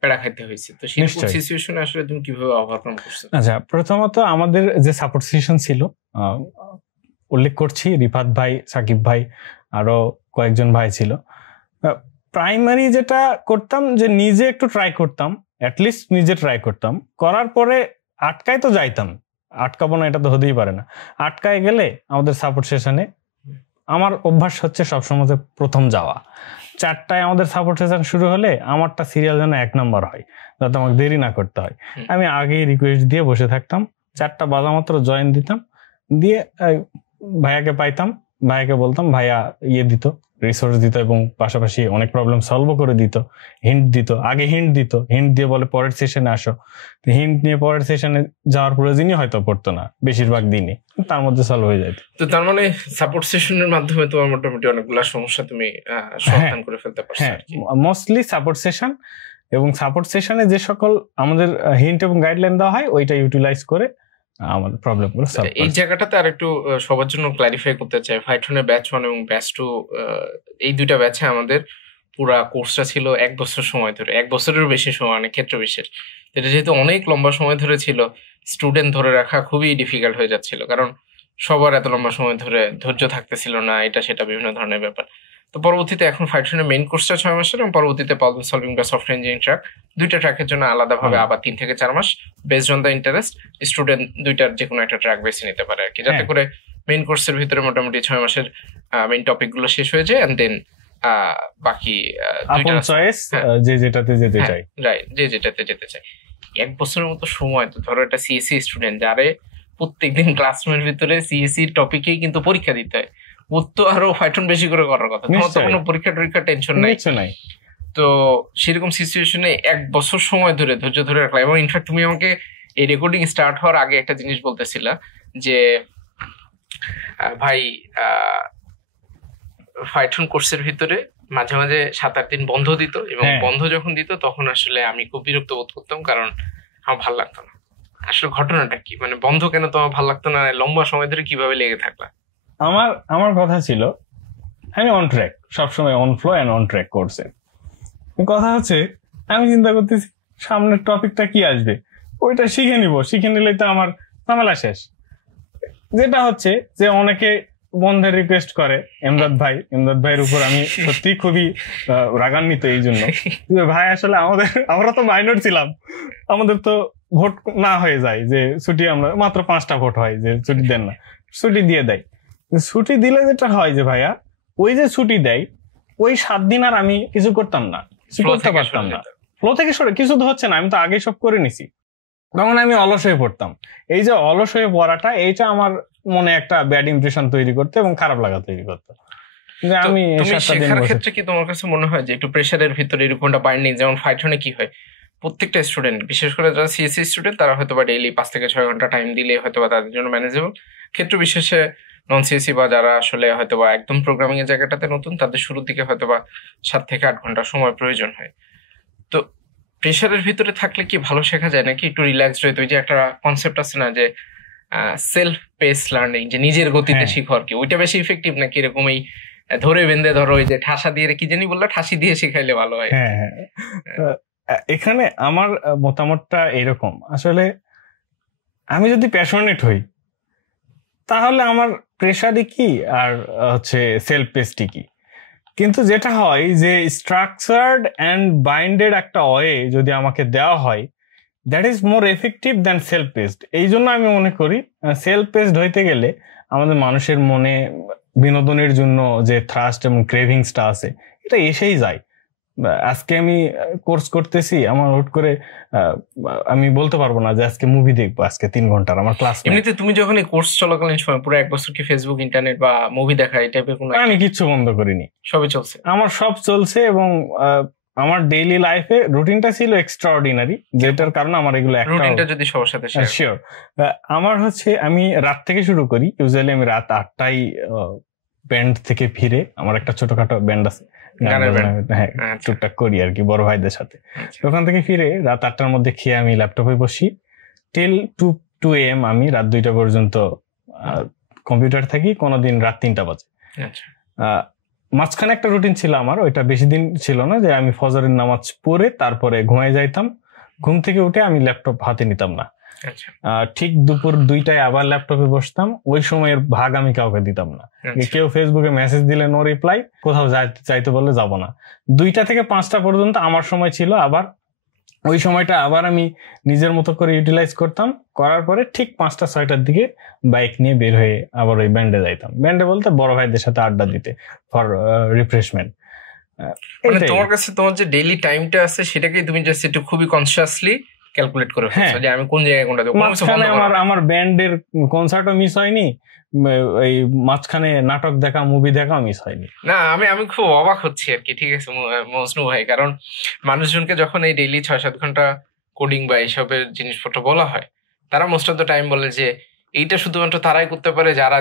প্যারা খাইতে হয়েছে, তো সেই সিচুয়েশনে আসলে তুমি কিভাবে ওভারকাম করছো? আচ্ছা, প্রথমত আমাদের যে সাপোর্ট সেশন ছিল, উল্লেখ করছি রিফাত ভাই, সাকিব ভাই, আরো কয়েকজন ভাই ছিল। প্রাইমারি যেটা করতাম যে নিজে একটু ট্রাই করতাম, অ্যাটলিস্ট নিজে ট্রাই করতাম, করার পরে আটকায় তো যাইতাম, আটকাবো না এটা তো হতেই পারে না। আটকায় গেলে আমাদের সাপোর্ট সেশনে আমার অভ্যাস হচ্ছে সবসময় প্রথম যাওয়া। 4টায় আমাদের সাপোর্ট সেশন শুরু হলে আমারটা সিরিয়াল যেন 1 নম্বর হয়, যাতে আমাকে দেরি না করতে হয়। আমি আগেই রিকোয়েস্ট দিয়ে বসে থাকতাম, 4টা বাজা মাত্র জয়েন দিতাম, দিয়ে ভাইয়াকে পাইতাম, ভাইয়াকে বলতাম, ভাইয়া দিত, রিসোর্স দিত, এবং পাশাপাশি অনেক প্রবলেম সলভও করে দিত, হিন্ট দিত। আগে হিন্ট দিয়ে বলে পরের সেশনে আসো, হিন্ট নিয়ে পরের সেশনে যাওয়ার প্রয়োজনই হয়তো পড়তো না বেশিরভাগ দিনই, তার মধ্যে সলভ হয়ে যেত। তো তার মানে সাপোর্ট সেশনের মাধ্যমে তোমার মোটামুটি অনেকগুলো সমস্যা তুমি সমাধান করে ফেলতে পারছো। হ্যাঁ, মোস্টলি সাপোর্ট সেশন, এবং সাপোর্ট সেশনে যে সকল আমাদের হিন্ট এবং গাইডলাইন দেওয়া হয় ওইটা ইউটিলাইজ করে আমাদের প্রবলেমগুলো সলভ। এই জায়গাটাতে আর একটু সবার জন্য ক্লারিফাই করতে চাই, ফাইথনের ব্যাচ 1 এবং ব্যাচ 2 এই দুইটা ব্যাচে আমাদের পুরা কোর্সটা ছিল 1 বছর সময় ধরে, 1 বছরেরও বেশি সময়, অনেক ক্ষেত্র বিশেষ। এটা যেহেতু অনেক লম্বা সময় ধরে ছিল, স্টুডেন্ট ধরে রাখা খুবই ডিফিকাল্ট হয়ে যাচ্ছিল, কারণ সবার এত লম্বা সময় ধরে ধৈর্য থাকতেছিল না, এটা সেটা বিভিন্ন ধরনের ব্যাপার। তো পরবর্তীতে এখন ফাইথনের মেইন কোর্সটা 6 মাসের, এবং পরবর্তীতে প্রবলেম সলভিং বা সফটওয়্যার ইঞ্জিনিয়ারিং ট্র্যাক, দুইটা ট্র্যাকের জন্য আলাদাভাবে আবার 3 থেকে 4 মাস based on the interest student দুইটার যে কোনো একটা ট্র্যাক বেছে নিতে পারে আর কি, যাতে করে মেইন কোর্সের ভিতরে মোটামুটি 6 মাসের মেইন টপিক গুলো শেষ হয়ে যায়, এন্ড দেন বাকি আপন চয়েস, যে যেটাতে যেতে চাই, রাইট, যে যেটাতে যেতে চাই। 1 বছরের মতো সময়, তো ধরো একটা সিএসসি স্টুডেন্ট যারে প্রত্যেকদিন ক্লাসরুমের ভিতরে সিএসসি টপিকেই কিন্তু পরীক্ষা দিতে হয়, ও তো আরো ফাইথন বেশি করে করার কথা, তোমার তো কোনো পরীক্ষা টেনশন নাই। তো সেরকম সিচুয়েশনে 1 বছর সময় ধরে ধৈর্য ধরে রাখলাম, এবং ইনফ্যাক্ট তুমি আমাকে এই রেকর্ডিং স্টার্ট হওয়ার আগে একটা জিনিস বলতেছিলা যে ভাই পাইথন কোর্সের ভিতরে মাঝে মাঝে 7-8 দিন বন্ধ দিত, এবং বন্ধ যখন দিত তখন আসলে আমি খুব বিরক্ত বোধ করতাম, কারণ আমার ভালো লাগতো না। আসলে ঘটনাটা কি, মানে বন্ধ কেন তোমার ভালো লাগতো না, লম্বা সময় ধরে কিভাবে লেগে থাকলা? আমার কথা ছিল আমি অন ট্র্যাক, সবসময় on flow and on track কোর্সে। কথা হচ্ছে আমি চিন্তা করতেছি সামনের টপিকটা কি আসবে, ওইটা শিখে নিব, শিখে নিলে তো আমার ঝামেলা শেষ। যেটা হচ্ছে যে অনেকে বন্ধের রিকোয়েস্ট করে, এমদাদ ভাইয়ের উপর আমি সত্যি খুবই রাগান্বিত এই জন্য। ভাই আসলে আমরা তো মাইনর ছিলাম, আমাদের তো ভোট না হয়ে যায় যে ছুটি, আমরা মাত্র 5টা ভোট হয় যে ছুটি দেন না, ছুটি দিয়ে দেয়। ছুটি দিলে যেটা হয় যে ভাইয়া ওই যে ছুটি দেয় ওই 7 দিন আর আমি কিছু করতাম না, কিছু করতে পারতাম না, ফ্লো থেকে সরে কিছু তো হচ্ছে না, আমি তো আগে সব করে নিছি, তখন আমি অলস হয়ে পড়তাম। এই যে অলস হয়ে পড়াটা, এইটা আমার মনে একটা ব্যাড ইমপ্রেশন তৈরি করতে এবং খারাপ লাগা তৈরি করতে। আমি শেখার ক্ষেত্রে কি তোমার কাছে মনে হয় যে একটু প্রেশারের ভিতরে এরকমটা বাইন্ডিং, যেমন পাইথনে কি হয় প্রত্যেকটা স্টুডেন্ট, বিশেষ করে যারা সিএসসি স্টুডেন্ট, তারা হয়তো বা ডেইলি 5 থেকে 6 ঘন্টা টাইম দিলে হয়তো বা তাদের জন্য ম্যানেজেবল। ক্ষেত্র বিশেষে নন সিএসসি বা যারা আসলে হয়তো বা একদম প্রোগ্রামিং এর জায়গাটাতে নতুন, তাদের শুরুর দিকে হয়তো বা 7 থেকে 8 ঘন্টা সময় প্রয়োজন হয়। তো প্রেশারের ভিতরে থাকলে কি ভালো শেখা যায় নাকি একটু রিল্যাক্স রইতে? ওই যে একটা কনসেপ্ট আছে না যে সেলফ পেস লার্নিং, যে নিজের গতিতে শিখো আর কি, ওইটা বেশি ইফেক্টিভ নাকি এরকম এই ধরে বেঁধে ধরো ওই যে ঠাসা দিয়ে, কি জানি বললো, ঠাসি দিয়ে শিখাইলে ভালো হয়? এখানে আমার মতামতটা এরকম, আসলে আমি যদি প্যাশনেট হই তাহলে আমার প্রেশারই কি আর হচ্ছে সেলফ পেসটি কি। কিন্তু যেটা হয় যে স্ট্রাকচার্ড অ্যান্ড বাইন্ডেড একটা ওয়ে যদি আমাকে দেওয়া হয়, that is more effective than self paced. এই জন্য আমি মনে করি সেলফ পেসড হইতে গেলে আমাদের মানুষের মনে বিনোদনের জন্য যে থ্রাস্ট এবং ক্রেভিংসটা আছে এটা এসেই যায়। আজকে আমি কোর্স করতেছি, আমার হুট করে আমি বলতে পারবো না যে আজকে মুভি দেখবো আজকে 3 ঘন্টার, আমার ক্লাস। এমনিতে তুমি যখন এই কোর্স চলাকালীন সময় পুরো 1 বছর কি ফেসবুক, ইন্টারনেট বা মুভি দেখা এই টাইপের কোনো? আমি কিচ্ছু বন্ধ করিনি, সবই চলছে, আমার সব চলছে। এবং আমার ডেইলি লাইফে রুটিনটা ছিল এক্সট্রাঅর্ডিনারি, যেটার কারণে আমার এগুলো একটা রুটিনটা যদি সবার সাথে শেয়ার। শিওর। আমার হচ্ছে আমি রাত থেকে শুরু করি, ইউজুয়ালি আমি রাত 8টায় ব্যান্ড থেকে ফিরে, আমার একটা ছোটখাটো ব্যান্ড আছে, হ্যাঁ টুকটাক করি আর কি বড় ভাইদের সাথে। ওখান থেকে ফিরে রাত 8টার মধ্যে খেয়ে আমি ল্যাপটপে বসি টিল 2 AM, আমি রাত 2টা পর্যন্ত কম্পিউটার থাকি, কোনোদিন রাত 3টা বাজে। মাঝখানে একটা রুটিন ছিল আমার, ওইটা বেশি দিন ছিল না, যে আমি ফজরের নামাজ পড়ে তারপরে ঘুমাই যাইতাম, ঘুম থেকে উঠে আমি ল্যাপটপ হাতে নিতাম না, ঠিক দুপুর 2টায় আবার ল্যাপটপে বসতাম। ওই সময়ের ভাগ আমি কাউকে দিতাম না, কেউ ফেসবুকে মেসেজ দিলে নো রিপ্লাই, কোথাও যাইতে বললে যাব না। 2টা থেকে 5টা পর্যন্ত আমার সময় ছিল, আবার ওই সময়টা আবার আমি নিজের মতো করে ইউটিলাইজ করতাম। করার পরে ঠিক 5টা 6টার দিকে বাইক নিয়ে বের হয়ে আবার ওই ব্যান্ডে যাইতাম, ব্যান্ডে বলতে বড় ভাইদের সাথে আড্ডা দিতে ফর রিফ্রেশমেন্ট। তোমার কাছে তোমার যে ডেইলি টাইমটা আছে সেটাকে তুমি জাস্ট একটু খুবই কনসিয়াসলি ক্যালকুলেট করে ফেলছো যে আমি কোন জায়গায় কোনটা দেব। মাঝখানে আমার ব্যান্ডের কনসার্টও মিস হয়নি, এই মাঝখানে নাটক দেখা, মুভি দেখা মিস হয়নি। না আমি খুব অবাক হচ্ছি আর কি, ঠিক আছে মজনু ভাই, কারণ মানুষজনকে যখন এই ডেইলি 6-7 ঘন্টা কোডিং বা এইসবের জিনিসপত্র বলা হয়, তারা মোস্ট অফ দ্য টাইম বলে যে এইটা শুধুমাত্র তারাই করতে পারে যার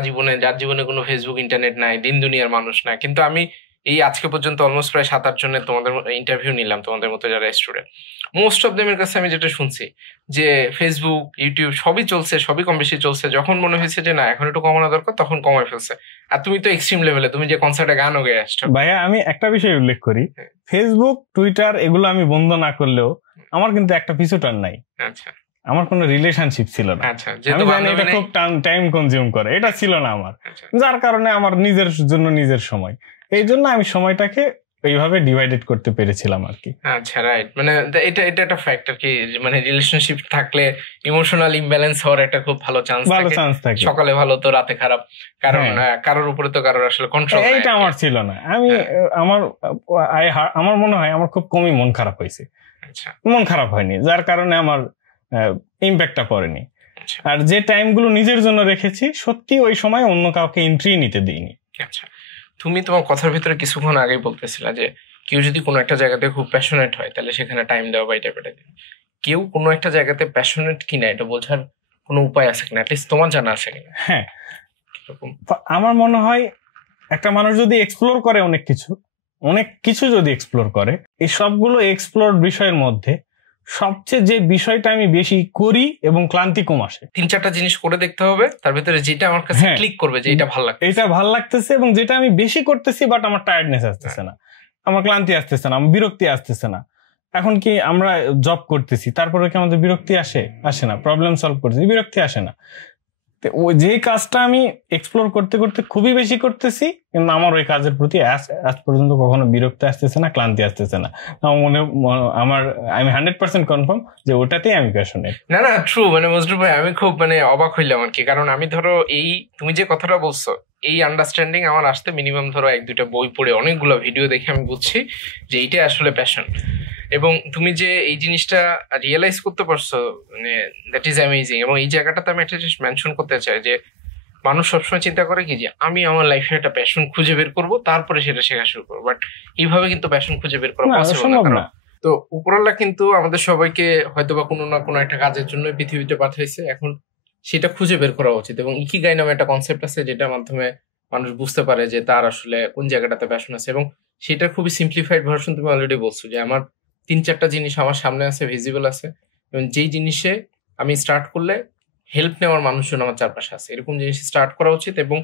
জীবনে কোনো ফেসবুক ইন্টারনেট নাই, দিন দুনিয়ার মানুষ নাই। কিন্তু আমি এই আজকে পর্যন্ত অলমোস্ট প্রায় 7-8 জনের তোমাদের ইন্টারভিউ নিলাম, তোমাদের মতো যারা স্টুডেন্ট, মোস্ট অফ দেমের কাছে আমি যেটা শুনছি যে ফেসবুক, ইউটিউব সবই চলছে, সবই কম বেশি চলছে, যখন মনে হয়েছে যে না এখন একটু কমানো দরকার তখন কমায় ফেলছে। আর তুমি তো এক্সট্রিম লেভেলে, তুমি যে কনসার্টে গানও গেয়ে আসছো। ভাইয়া আমি একটা বিষয় উল্লেখ করি, ফেসবুক, টুইটার এগুলো আমি বন্ধ না করলেও আমার কিন্তু একটা পিছুটার নাই। আচ্ছা, আমার কোনো রিলেশনশিপ ছিল না। আচ্ছা, আমি জানি এটা খুব টাইম কনজিউম করে, এটা ছিল না আমার, যার কারণে আমার নিজের জন্য নিজের সময়, এই জন্য আমি সময়টাকে এইভাবে ডিভাইডেড করতে পেরেছিলাম আর কি। আচ্ছা, রাইট, মানে এটা একটা ফ্যাক্ট আর কি, মানে রিলেশনশিপ থাকলে ইমোশনাল ইমব্যালেন্স হওয়ার একটা খুব ভালো চান্স থাকে। সকালে ভালো তো রাতে খারাপ, কারণ কারোর উপরে তো কারোর আসলে কন্ট্রোল। এইটা আমার ছিল না। আমি আমার মনে হয় আমার খুব কমই মন খারাপ হয়েছে। আচ্ছা, মন খারাপ হয়নি, যার কারণে আমার ইম্প্যাক্টটা পড়েনি। আর যে টাইমগুলো নিজের জন্য রেখেছি, সত্যি ওই সময় অন্য কাউকে এন্ট্রি নিতে দিইনি। আচ্ছা, তুমি তোমার কথার ভিতরে কিছুক্ষণ আগেই বলতেছিলা যে কেউ যদি কোনো একটা জায়গাতে খুব প্যাশনেট হয় তাহলে সেখানে টাইম দেওয়া বা এটা কেউ কোনো একটা জায়গাতে প্যাশনেট কিনা এটা বোঝার কোনো উপায় আছে কিনা, অ্যাটলিস্ট তোমার জানা আছে কিনা? হ্যাঁ, আমার মনে হয় একটা মানুষ যদি এক্সপ্লোর করে অনেক কিছু যদি এক্সপ্লোর করে, এই সবগুলো এক্সপ্লোর বিষয়ের মধ্যে সবচেয়ে যে বিষয়টা আমি বেশি করি এবং ক্লান্তি কম আসে, 3-4টা জিনিস করে দেখতে হবে, তার ভিতরে যেটা আমার কাছে ক্লিক করবে যে এটা ভালো লাগছে, এটা ভালো লাগতেছে এবং যেটা আমি বেশি করতেছি বাট আমার টায়ার্ডনেস আসতেছে না, আমার ক্লান্তি আসতেছে না, আমার বিরক্তি আসতেছে না। এখন কি আমরা জব করতেছি, তারপরে কি আমাদের বিরক্তি আসে না? প্রবলেম সলভ করতেছি, বিরক্তি আসে না। যে কাজটা আমি এক্সপ্লোর করতে করতে খুবই বেশি করতেছি, কিন্তু আমার ওই কাজের প্রতি আজ পর্যন্ত কখনো বিরক্তি আসতেছে না, ক্লান্তি আসতেছে না। আমি 100% কনফার্ম যে ওটাতেই আমি প্যাশনেট। না ট্রু, মানে মজরুল ভাই আমি খুব অবাক হইলাম আর কি, কারণ আমি ধরো এই তুমি যে কথাটা বলছো এই আন্ডারস্ট্যান্ডিং আমার আসতে মিনিমাম ধরো 1-2টা বই পড়ে অনেকগুলো ভিডিও দেখে আমি বুঝছি যে এইটা আসলে প্যাশন। এবং তুমি যে এই জিনিসটা রিয়েলাইজ করতে পারছো, মানে দ্যাট ইজ অ্যামেজিং। এবং এই জায়গাটাতে আমি একটা জিনিস মেনশন করতে চাই যে মানুষ সবসময় চিন্তা করে কি যে আমি আমার লাইফে একটা প্যাশন খুঁজে বের করবো, তারপরে সেটা শেখা শুরু করবো, বাট এইভাবে কিন্তু প্যাশন খুঁজে বের করা পসিবল না। তো উপরওয়ালা কিন্তু আমাদের সবাইকে হয়তোবা কোনো না কোনো একটা কাজের জন্য পৃথিবীতে পাঠাইছে, এখন সেটা খুঁজে বের করা উচিত। এবং ইকিগাই নামে একটা কনসেপ্ট আছে যেটার মাধ্যমে মানুষ বুঝতে পারে যে তার আসলে কোন জায়গাটাতে প্যাশন আছে, এবং সেটার খুবই সিম্পলিফাইড ভার্সন তুমি অলরেডি বলছো যে আমার 3-4টা জিনিস আমার সামনে আছে, ভিজিবল আছে, এবং যেই জিনিসে আমি স্টার্ট করলে হেল্প নেওয়ার মানুষজন আমার চারপাশে আছে, এরকম জিনিস স্টার্ট করা উচিত। এবং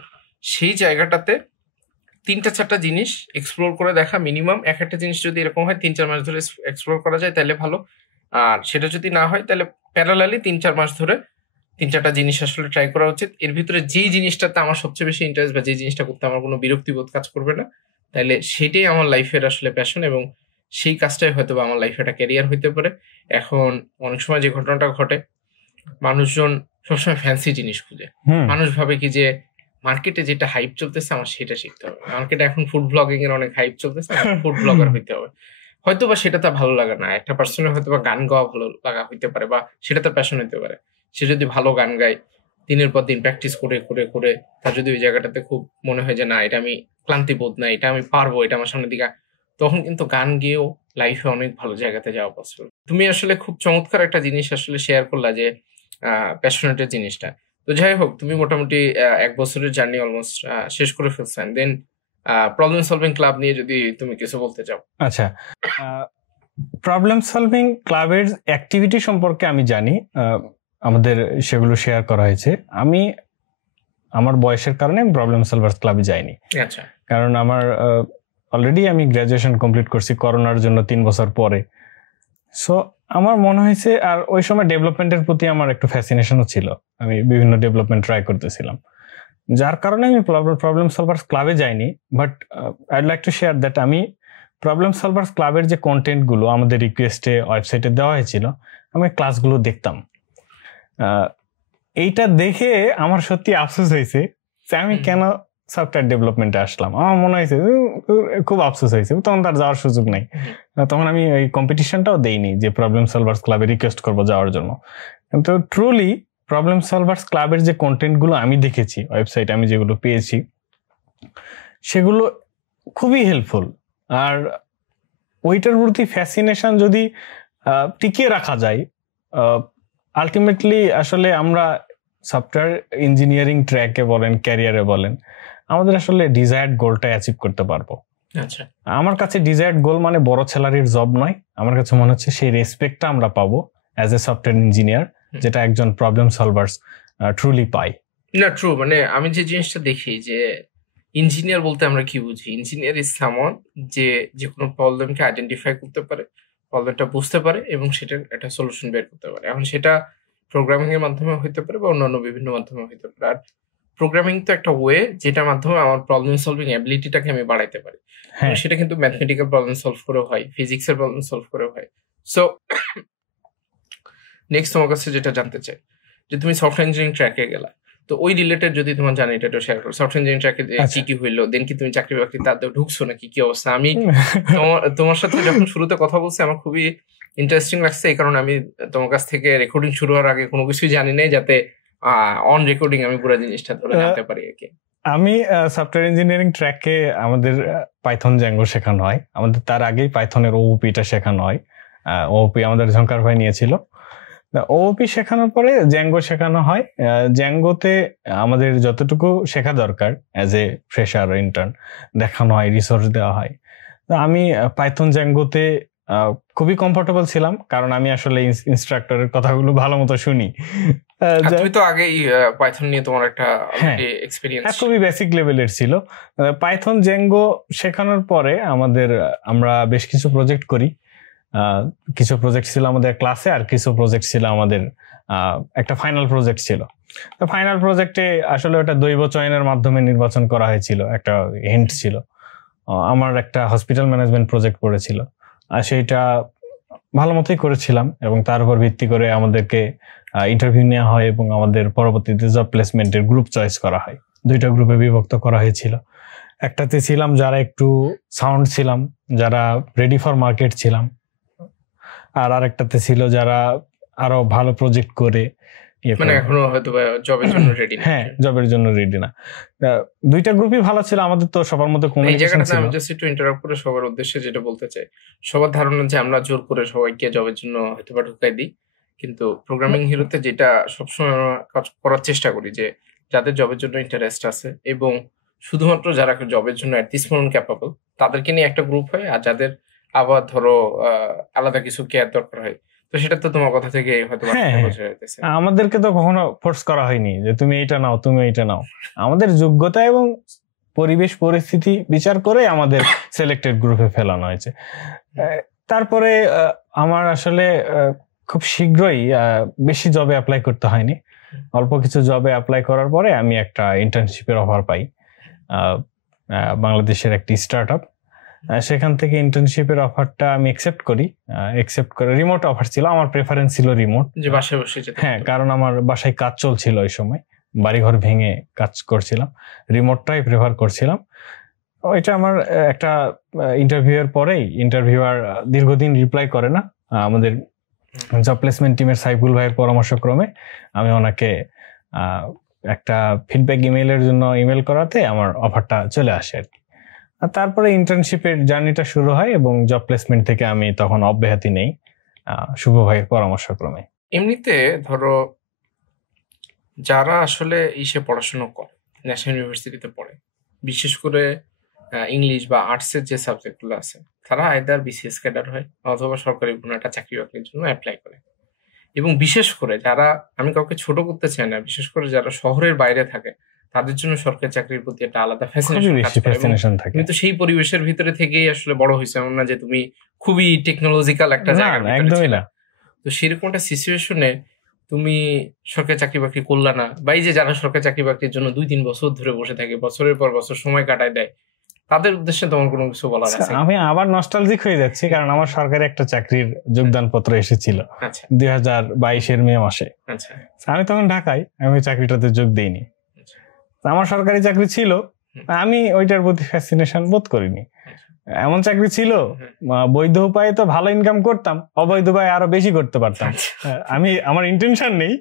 সেই জায়গাটাতে 3-4টা জিনিস এক্সপ্লোর করে দেখা মিনিমাম। একটা জিনিস যদি এরকম হয় 3-4 মাস ধরে এক্সপ্লোর করা যায় তাহলে ভালো, আর সেটা যদি না হয় তাহলে প্যারালালি 3-4 মাস ধরে 3-4টা জিনিস আসলে ট্রাই করা উচিত। এর ভিতরে যেই জিনিসটাতে আমার সবচেয়ে বেশি ইন্টারেস্ট বা যে জিনিসটা করতে আমার কোনো বিরক্তিবোধ কাজ করবে না, তাহলে সেটাই আমার লাইফের আসলে প্যাশন, এবং সেই কাজটাই হয়তো বা আমার লাইফে একটা ক্যারিয়ার হইতে পারে। এখন অনেক সময় যে ঘটনাটা ঘটে, মানুষজন সবসময় ফ্যান্সি জিনিস খুঁজে। মানুষ ভাবে কি যে মার্কেটে যেটা হাইপ চলতেছে আমার সেটা শিখতে হবে, মার্কেটে এখন ফুড ব্লগিং এর অনেক হাইপ চলতেছে, ফুড ব্লগার হইতে হবে। হয়তো বা সেটা তার ভালো লাগা না, একটা পার্সনের হয়তো বা গান গাওয়া ভালো লাগা হইতে পারে, বা সেটা তার প্যাশন হইতে পারে। সে যদি ভালো গান গায়, দিনের পর দিন প্র্যাকটিস করে করে করে তার যদি ওই জায়গাটাতে খুব মনে হয় যে না এটা আমি ক্লান্তি বোধ না, এটা আমি পারবো, এটা আমার সামনের দিকে, তখন কিন্তু গান গেয়েও লাইফে অনেক ভালো জায়গাতে যাওয়া পসিবল। তুমি আসলে খুব চমৎকার একটা জিনিস আসলে শেয়ার করলা যে প্যাশনেটের জিনিসটা। তো যাই হোক, তুমি মোটামুটি 1 বছরের জার্নি অলমোস্ট শেষ করে ফেলছেন। দেন প্রবলেম সলভিং ক্লাব নিয়ে যদি তুমি কিছু বলতে চাও। আচ্ছা, প্রবলেম সলভিং ক্লাবের অ্যাক্টিভিটি সম্পর্কে আমি জানি, আমাদের সেগুলো শেয়ার করা হয়েছে। আমি আমার বয়সের কারণে প্রবলেম সলভার্স ক্লাবে যাইনি। আচ্ছা, কারণ আমার অলরেডি আমি গ্রাজুয়েশন কমপ্লিট করছি করোনার জন্য 3 বছর পরে। সো আমার মনে হয়েছে, আর ওই সময় ডেভেলপমেন্টের প্রতি আমার একটু ফ্যাসিনেশনও ছিল, আমি বিভিন্ন ডেভেলপমেন্ট ট্রাই করতেছিলাম, যার কারণে আমি প্রবলেম সলভার্স ক্লাবে যাইনি। But I'd like to share that আমি প্রবলেম সলভার্স ক্লাবের যে কন্টেন্টগুলো আমাদের রিকোয়েস্টে ওয়েবসাইটে দেওয়া হয়েছিল, আমি ক্লাসগুলো দেখতাম। এইটা দেখে আমার সত্যি আফসোস হয়েছে যে আমি কেন সফটওয়্যার ডেভেলপমেন্টে আসলাম। আমার মনে হয়েছে খুব আফসোস হয়েছে, তখন তার যাওয়ার সুযোগ নাই। তখন আমি এই কম্পিটিশনটাও দেইনি যে প্রবলেম সলভার্স ক্লাবে রিকোয়েস্ট করবো যাওয়ার জন্য। কিন্তু ট্রুলি প্রবলেম সলভার্স ক্লাবের যে কন্টেন্টগুলো আমি দেখেছি ওয়েবসাইটে, আমি যেগুলো পেয়েছি সেগুলো খুবই হেল্পফুল। আর ওইটার প্রতি ফ্যাসিনেশন যদি টিকিয়ে রাখা যায়, আলটিমেটলি আসলে আমরা সফটওয়্যার ইঞ্জিনিয়ারিং ট্র্যাকে বলেন, ক্যারিয়ারে বলেন, আমাদের আসলে ডিজায়ার্ড গোলটা অ্যাচিভ করতে পারবো। আচ্ছা, আমার কাছে ডিজায়ার্ড গোল মানে বড় স্যালারির জব নয়, আমার কাছে মনে হচ্ছে সেই রেসপেক্টটা আমরা পাবো অ্যাজ এ সফটওয়্যার ইঞ্জিনিয়ার, যেটা একজন প্রবলেম সলভার্স ট্রুলি পাই। না ট্রু, মানে আমি যে জিনিসটা দেখি যে ইঞ্জিনিয়ার বলতে আমরা কি বুঝি, ইঞ্জিনিয়ার ইজ সামওয়ান যে কোনো প্রবলেমকে আইডেন্টিফাই করতে পারে, প্রবলেমটা বুঝতে পারে এবং সেটার একটা সলিউশন বের করতে পারে। এখন সেটা প্রোগ্রামিং এর মাধ্যমে হইতে পারে বা অন্যান্য বিভিন্ন মাধ্যমে হইতে পারে। আর প্রোগ্রামিং তো একটা ওয়ে যেটার মাধ্যমে আমার প্রবলেম সলভিং অ্যাবিলিটিটাকে আমি বাড়াইতে পারি। সেটা কিন্তু ম্যাথমেটিক্যাল প্রবলেম সলভ করে হয়, ফিজিক্সের প্রবলেম সলভ করে হয়। সো নেক্সট তোমার কাছে যেটা জানতে চাই যে তুমি সফটওয়্যার ইঞ্জিনিয়ারিং ট্র্যাকে গেলা, তো ওই রিলেটেড যদি তোমার জানি এটা একটু শেয়ার করো। সফটওয়্যার ইঞ্জিনিয়ারিং ট্র্যাকে কি কি হইলো, দেন কি তুমি চাকরি বাকরি তাতে ঢুকছো নাকি, কি অবস্থা? আমি তোমার সাথে যখন শুরুতে কথা বলছি আমার খুবই ইন্টারেস্টিং লাগছে, এই কারণে আমি তোমার কাছ থেকে রেকর্ডিং শুরু হওয়ার আগে কোনো কিছুই জানি নাই, যাতে অন রেকর্ডিং আমি পুরো জিনিসটা ধরে জানতে পারি আর কি। আমি সফটওয়্যার ইঞ্জিনিয়ারিং ট্র্যাকে আমাদের পাইথন জ্যাঙ্গো শেখানো হয়, আমাদের তার আগেই পাইথনের ওওপিটা শেখানো হয়। ওওপি আমাদের ঝঙ্কার ভাই নিয়েছিল। ওওপি শেখানোর পরে জ্যাঙ্গো শেখানো হয়। জ্যাঙ্গোতে আমাদের যতটুকু শেখা দরকার অ্যাজ এ ফ্রেশার ইন্টার্ন দেখানো হয়, রিসোর্স দেওয়া হয়। আমি পাইথন জ্যাঙ্গোতে খুবই কমফোর্টেবল ছিলাম, কারণ আমি আসলে ইনস্ট্রাক্টরের কথাগুলো ভালো মতো শুনি। তুমি তো আগেই পাইথন নিয়ে তোমার একটা এক্সপেরিয়েন্স, খুবই বেসিক লেভেলের ছিল। পাইথন জ্যাঙ্গো শেখানোর পরে আমরা বেশ কিছু প্রজেক্ট করি। কিছু প্রজেক্ট ছিল আমাদের ক্লাসে, আর কিছু প্রজেক্ট ছিল আমাদের একটা ফাইনাল প্রজেক্ট ছিল। তো ফাইনাল প্রজেক্টে আসলে ওটা দৈব চয়নের মাধ্যমে নির্বাচন করা হয়েছিল, একটা হিন্ট ছিল। আমার একটা হসপিটাল ম্যানেজমেন্ট প্রজেক্ট পড়েছিল, আর সেইটা ভালো মতোই করেছিলাম, এবং তার উপর ভিত্তি করে আমাদেরকে ইন্টারভিউ নেওয়া হয় এবং আমাদের পরবর্তীতে জব প্লেসমেন্টের গ্রুপ চয়েস করা হয়। 2টা গ্রুপে বিভক্ত করা হয়েছিল। একটাতে ছিলাম যারা একটু সাউন্ড ছিলাম, যারা রেডি ফর মার্কেট ছিলাম, আর আরেকটাতে ছিল যারা আরো ভালো প্রজেক্ট করে মানে এখনো হয়তো জবের জন্য রেডি না। হ্যাঁ, জবের জন্য রেডি না। 2টা গ্রুপই ভালো ছিল। আমাদের তো সবার মধ্যে কমিউনিকেশন ছিল। আমি জাস্ট একটু ইন্টারাপ্ট করে সবার উদ্দেশ্যে যেটা বলতে চাই, সবার ধারণা যে আমরা জোর করে সবাইকে জবের জন্য হয়তো বা ঢুকাই দিই, কিন্তু প্রোগ্রামিং হিরোতে যেটা সবসময় কাজ করার চেষ্টা করি যে যাদের জবের জন্য ইন্টারেস্ট আছে এবং শুধুমাত্র যারা জবের জন্য অ্যাট দিস মোমেন্ট ক্যাপাবল তাদেরকে নিয়ে একটা গ্রুপ হয়, আর যাদের আবার ধরো আলাদা কিছু কেয়ার দরকার হয়, তো সেটা তো তোমার কথা থেকে হয়তো বোঝা যাইতেছে। আমাদেরকে তো কখনো ফোর্স করা হয়নি যে তুমি এইটা নাও, তুমি এইটা নাও। আমাদের যোগ্যতা এবং পরিবেশ পরিস্থিতি বিচার করে আমাদের সিলেক্টেড গ্রুপে ফেলানো হয়েছে। তারপরে আমার আসলে খুব শীঘ্রই বেশি জবে অ্যাপ্লাই করতে হয়নি। অল্প কিছু জবে অ্যাপ্লাই করার পরে আমি একটা ইন্টার্নশিপের অফার পাই বাংলাদেশের একটি স্টার্টআপ। সেখান থেকে ইন্টার্নশিপের অফারটা আমি অ্যাকসেপ্ট করে রিমোট অফার ছিল। আমার প্রেফারেন্স ছিল রিমোট, যে বাসায় বসে যেতে। হ্যাঁ, কারণ আমার বাসায় কাজ চলছিল ওই সময়, বাড়িঘর ভেঙে কাজ করছিলাম, রিমোটটাই প্রেফার করছিলাম। ওইটা আমার একটা ইন্টারভিউয়ের পরেই ইন্টারভিউয়ার দীর্ঘদিন রিপ্লাই করে না। আমাদের জব প্লেসমেন্ট টিমের সাইফুল ভাইয়ের পরামর্শক্রমে আমি ওনাকে একটা ফিডব্যাক ইমেইলের জন্য ইমেল করাতে আমার অফারটা চলে আসে আর কি। আর তারপরে ইন্টার্নশিপের জার্নিটা শুরু হয় এবং জব প্লেসমেন্ট থেকে আমি তখন অব্যাহতি নেই শুভ ভাইয়ের পরামর্শক্রমে। এমনিতে ধরো যারা আসলে পড়াশোনা করে, ন্যাশনাল ইউনিভার্সিটিতে পড়ে, বিশেষ করে ইংলিশ বা আর্টসের যে সাবজেক্টগুলো আছে, তারা আইদার বিসিএস ক্যাডার হয় অথবা সরকারি কোনো একটা চাকরি বাকরির জন্য অ্যাপ্লাই করে। এবং বিশেষ করে যারা, আমি কাউকে ছোট করতে চাই না, বিশেষ করে যারা শহরের বাইরে থাকে তাদের জন্য সরকারি চাকরির প্রতি একটা আলাদা ফ্যাসিনেশন থাকে। কিন্তু সেই পরিবেশের ভিতরে থেকেই আসলে বড় হয়েছে, এমন না যে তুমি খুবই টেকনোলজিক্যাল একটা জায়গা, একদমই না। তো সেরকম একটা সিচুয়েশনে তুমি সরকারি চাকরি বাকরি করলা না, বা এই যে যারা সরকারি চাকরি বাকরির জন্য 2-3 বছর ধরে বসে থাকে, বছরের পর বছর সময় কাটায় দেয়, তাদের উদ্দেশ্যে তোমার কোনো কিছু বলার আছে? আমি আবার নস্টালজিক হয়ে যাচ্ছি, কারণ আমার সরকারি একটা চাকরির যোগদান পত্র এসেছিল 2022 মে মাসে। আমি তখন ঢাকায়, আমি চাকরিটাতে যোগ দিইনি। আমার সরকারি চাকরি ছিল, আমি ওইটার প্রতি ফ্যাসিনেশন বোধ করিনি। এমন চাকরি ছিল বৈধ উপায়ে তো ভালো ইনকাম করতাম, অবৈধ উপায়ে আরো বেশি করতে পারতাম। আমার ইন্টেনশন নেই,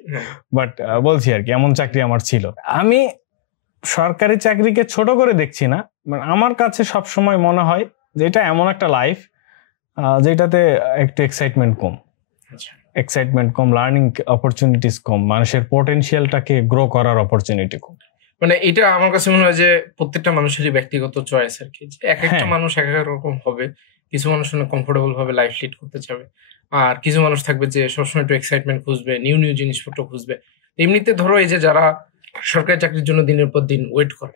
বাট বলছি আর কি, এমন চাকরি আমার ছিল। আমি সরকারি চাকরিকে ছোট করে দেখছি না, আমার কাছে সব সময় মনে হয় যে এটা এমন একটা লাইফ যেটাতে একটু এক্সাইটমেন্ট কম, লার্নিং অপরচুনিটিস কম, মানুষের পোটেনশিয়ালটাকে গ্রো করার অপরচুনিটি কম। মানে এটা আমার কাছে মনে হয় যে প্রত্যেকটা মানুষেরই ব্যক্তিগত চয়েস আর কি, এক একটা মানুষ এক এক রকম হবে। কিছু মানুষ কমফোর্টেবল ভাবে লাইফ লিড করতে চাবে, আর কিছু মানুষ থাকবে যে সবসময় একটু এক্সাইটমেন্ট খুঁজবে, নিউ জিনিসপত্র খুঁজবে। এমনিতে ধরো এই যে যারা সরকারি চাকরির জন্য দিনের পর দিন ওয়েট করে,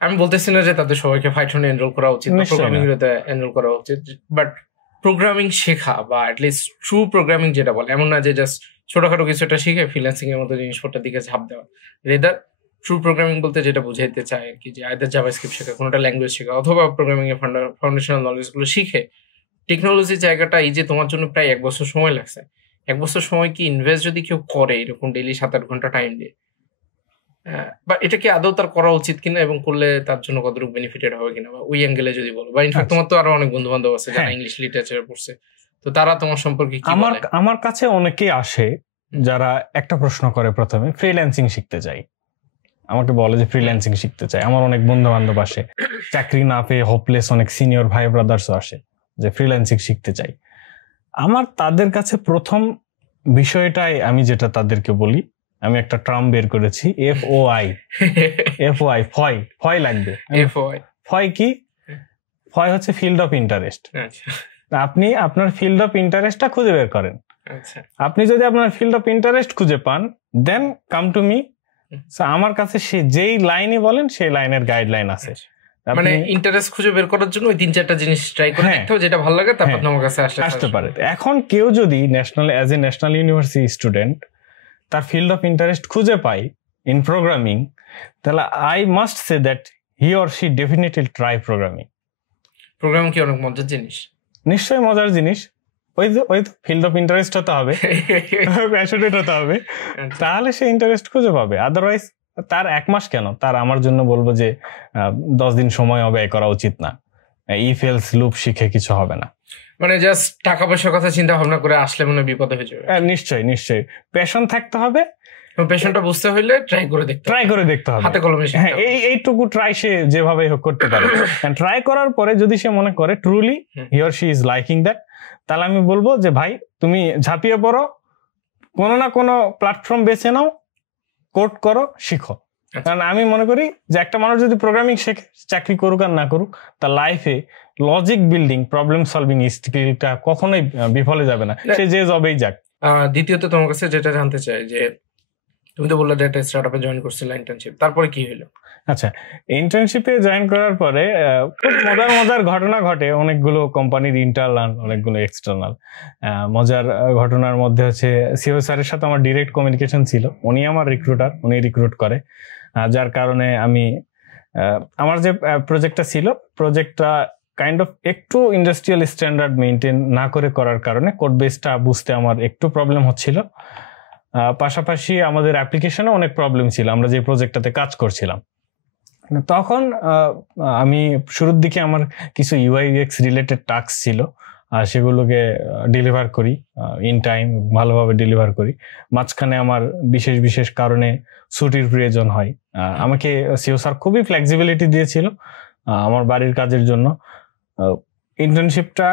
আমি বলতেছি না যে তাদের সবাইকে পাইথনে এনরোল করা উচিত, প্রোগ্রামিং এতে এনরোল করা উচিত, বাট প্রোগ্রামিং শেখা বা অ্যাটলিস্ট ট্রু প্রোগ্রামিং যেটা বলে, এমন না যে জাস্ট ছোটখাটো কিছু একটা শিখে ফ্রিল্যান্সিং এর মতো জিনিসপত্রের দিকে ঝাঁপ দেওয়া। রেদার ট্রু প্রোগ্রামিং বলতে যেটা বুঝাইতে চায় আর কি, যে আইদার জাভাস্ক্রিপ্ট শেখা, কোনোটা ল্যাঙ্গুয়েজ শেখা, অথবা প্রোগ্রামিং এর ফাউন্ডেশনাল নলেজ গুলো শিখে টেকনোলজির জায়গাটা, এই যে তোমার জন্য প্রায় 1 বছর সময় লাগছে, 1 বছর সময় কি ইনভেস্ট যদি কেউ করে এরকম ডেইলি 7-8 ঘন্টা টাইম দিয়ে, বা এটা কি আদৌ তার করা উচিত কিনা, এবং করলে তার জন্য কতটুকু বেনিফিটেড হবে কিনা, বা ওই অ্যাঙ্গেলে যদি বলো, বা ইনফ্যাক্ট তোমার তো আরো অনেক বন্ধু বান্ধব আছে যারা ইংলিশ লিটারেচারে পড়ছে, তো তারা তোমার সম্পর্কে কি বলে? আমার কাছে অনেকেই আসে যারা একটা প্রশ্ন করে, প্রথমে ফ্রিল্যান্সিং শিখতে চাই, আমাকে বলে যে ফ্রিল্যান্সিং শিখতে চাই। আমার অনেক বন্ধু বান্ধব আসে চাকরি না পেয়ে হোপলেস, অনেক সিনিয়র ভাই ব্রাদার্সও আসে যে ফ্রিল্যান্সিং শিখতে চাই। আমার তাদের কাছে প্রথম বিষয়টাই আমি যেটা তাদেরকে বলি, আমি একটা টার্ম বের করেছি, FOI FOI ফয় লাগবে। ফয় কি? ফয় হচ্ছে ফিল্ড অফ ইন্টারেস্ট। আপনি আপনার ফিল্ড অফ ইন্টারেস্টটা খুঁজে বের করেন। আপনি যদি আপনার ফিল্ড অফ ইন্টারেস্ট খুঁজে পান, দেন কাম টু মি। আমার কাছে সে যেই লাইনই বলেন সেই লাইনের গাইডলাইন আছে। মানে ইন্টারেস্ট খুঁজে বের করার জন্য ওই 3-4টা জিনিস ট্রাই করে দেখতে হবে, যেটা ভালো লাগে তারপর তোমার কাছে আসতে পারে। এখন কেউ যদি as a national university student তার ফিল্ড অফ ইন্টারেস্ট খুঁজে পায় ইন প্রোগ্রামিং, তাহলে I must say that he or she definitely try programming. Programming কি অনেক মজার জিনিস? নিশ্চয়ই মজার জিনিস। ওই তো ফিল্ড অফ ইন্টারেস্ট হতে হবে, প্যাশনেট হতে হবে, তাহলে সে ইন্টারেস্ট খুঁজে পাবে। আদারওয়াইজ তার 1 মাস কেন, তার আমার জন্য বলবো যে 10 দিন সময় ব্যয় করা উচিত না। ইফ এলস লুপ শিখে কিছু হবে না। মানে জাস্ট টাকা পয়সার কথা চিন্তা ভাবনা করে আসলে মনে বিপদে হয়ে যাবে। নিশ্চয়ই প্যাশন থাকতে হবে। পেশেন্টটা বুঝতে হইলে ট্রাই করে দেখতে হবে, হাতে কলমে। হ্যাঁ, এইটুকু ট্রাই সে যেভাবে হোক করতে পারে। ট্রাই করার পরে যদি সে মনে করে truly he or she is liking that, তাহলে আমি বলবো যে ভাই তুমি ঝাঁপিয়ে পড়ো, কোনো না কোনো প্ল্যাটফর্ম বেছে নাও, কোড করো, শিখো। কারণ আমি মনে করি যে একটা মানুষ যদি প্রোগ্রামিং শেখে, চাকরি করুক আর না করুক, তার লাইফে লজিক বিল্ডিং, প্রবলেম সলভিং স্কিলটা কখনোই বিফলে যাবে না, সে যে জবেই যাক। দ্বিতীয়ত তোমার কাছে যেটা জানতে চাই যে তুমি তো বললে একটা স্টার্টআপে জয়েন করছিলে ইন্টার্নশিপ, তারপরে কি হলো? আচ্ছা, ইন্টার্নশিপে জয়েন করার পরে খুব মজার ঘটনা ঘটে। অনেকগুলো কোম্পানির ইন্টারনাল, অনেকগুলো এক্সটার্নাল। মজার ঘটনার মধ্যে হচ্ছে সিও স্যারের সাথে আমার ডিরেক্ট কমিউনিকেশন ছিল। উনি আমার রিক্রুটার, উনি রিক্রুট করে, যার কারণে আমি আমার যে প্রজেক্টটা ছিল, প্রজেক্টটা কাইন্ড অফ একটু ইন্ডাস্ট্রিয়াল স্ট্যান্ডার্ড মেনটেন না করার কারণে কোড বেসটা বুঝতে আমার একটু প্রবলেম হচ্ছিল। পাশাপাশি আমাদের অ্যাপ্লিকেশনে অনেক প্রবলেম ছিল আমরা যে প্রজেক্টটাতে কাজ করছিলাম। তখন আমি শুরুর দিকে আমার কিছু UI/UX রিলেটেড টাস্ক ছিল, সেগুলোকে ডেলিভার করি ইন টাইম, ভালোভাবে ডেলিভার করি। মাঝখানে আমার বিশেষ কারণে ছুটির প্রয়োজন হয়। আমাকে সিও স্যার খুবই ফ্লেক্সিবিলিটি দিয়েছিল আমার বাড়ির কাজের জন্য। ইন্টার্নশিপটা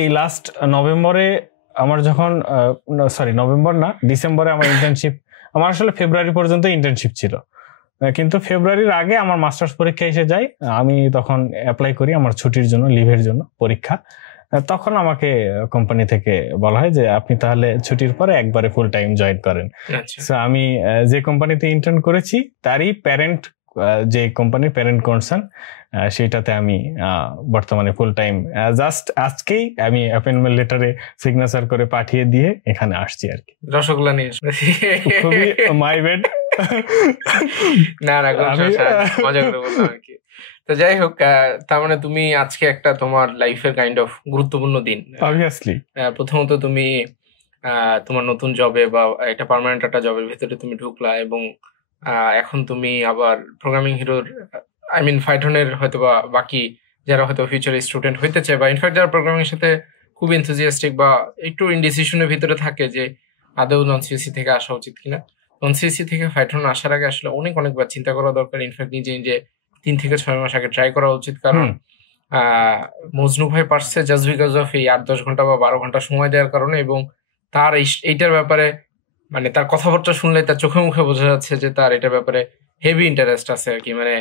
এই লাস্ট নভেম্বরে আমার যখন ডিসেম্বরে আমার ইন্টার্নশিপ, আমার আসলে ফেব্রুয়ারি পর্যন্ত ইন্টার্নশিপ ছিল, কিন্তু ফেব্রুয়ারির আগে আমার মাস্টার্স পরীক্ষা এসে যায়। আমি তখন অ্যাপ্লাই করি আমার ছুটির জন্য, লিভের জন্য পরীক্ষা। তখন আমাকে কোম্পানি থেকে বলা হয় যে আপনি তাহলে ছুটির পরে একবারে ফুল টাইম জয়েন করেন। আমি যে কোম্পানিতে ইন্টার্ন করেছি তারই প্যারেন্ট, যে কোম্পানির প্যারেন্ট কনসার্ন, সেইটাতে আমি বর্তমানে ফুল টাইম, জাস্ট আজকেই আমি অ্যাপয়েন্টমেন্ট লেটারে সিগনেচার করে পাঠিয়ে দিয়ে এখানে আসছি আর কি। রসগোল্লা নিয়ে খুবই মাই বেড। না মজা করে বললাম আর কি। তো যাই হোক, তার মানে তুমি আজকে একটা তোমার লাইফের কাইন্ড অফ গুরুত্বপূর্ণ দিন। অবভিয়াসলি প্রথমত তুমি তোমার নতুন জবে বা একটা পার্মানেন্ট একটা জবের ভিতরে তুমি ঢুকলা, এবং এখন তুমি আবার প্রোগ্রামিং হিরোর, আই মিন ফাইথনের হয়তো বা বাকি যারা হয়তো ফিউচারে স্টুডেন্ট হইতে চায়, বা ইনফ্যাক্ট যারা প্রোগ্রামিং এর সাথে খুব এনথুজিয়াস্টিক বা একটু ইনডিসিশনের ভিতরে থাকে যে আদৌ নন-সিএসসি থেকে আসা উচিত কিনা। নন-সিএসসি থেকে ফাইথন আসার আগে আসলে অনেকবার চিন্তা করা দরকার। ইনফ্যাক্ট নিজে 3 থেকে 6 মাস আগে ট্রাই করা উচিত। কারণ মজনু ভাই পারছে জাস্ট বিকজ অফ এই 8-10 ঘন্টা বা 12 ঘন্টা সময় দেওয়ার কারণে, এবং তার এইটার ব্যাপারে মানে তার কথাবার্তা শুনলে তার চোখে মুখে বোঝা যাচ্ছে যে তার এটার ব্যাপারে হেভি ইন্টারেস্ট আছে আর কি। মানে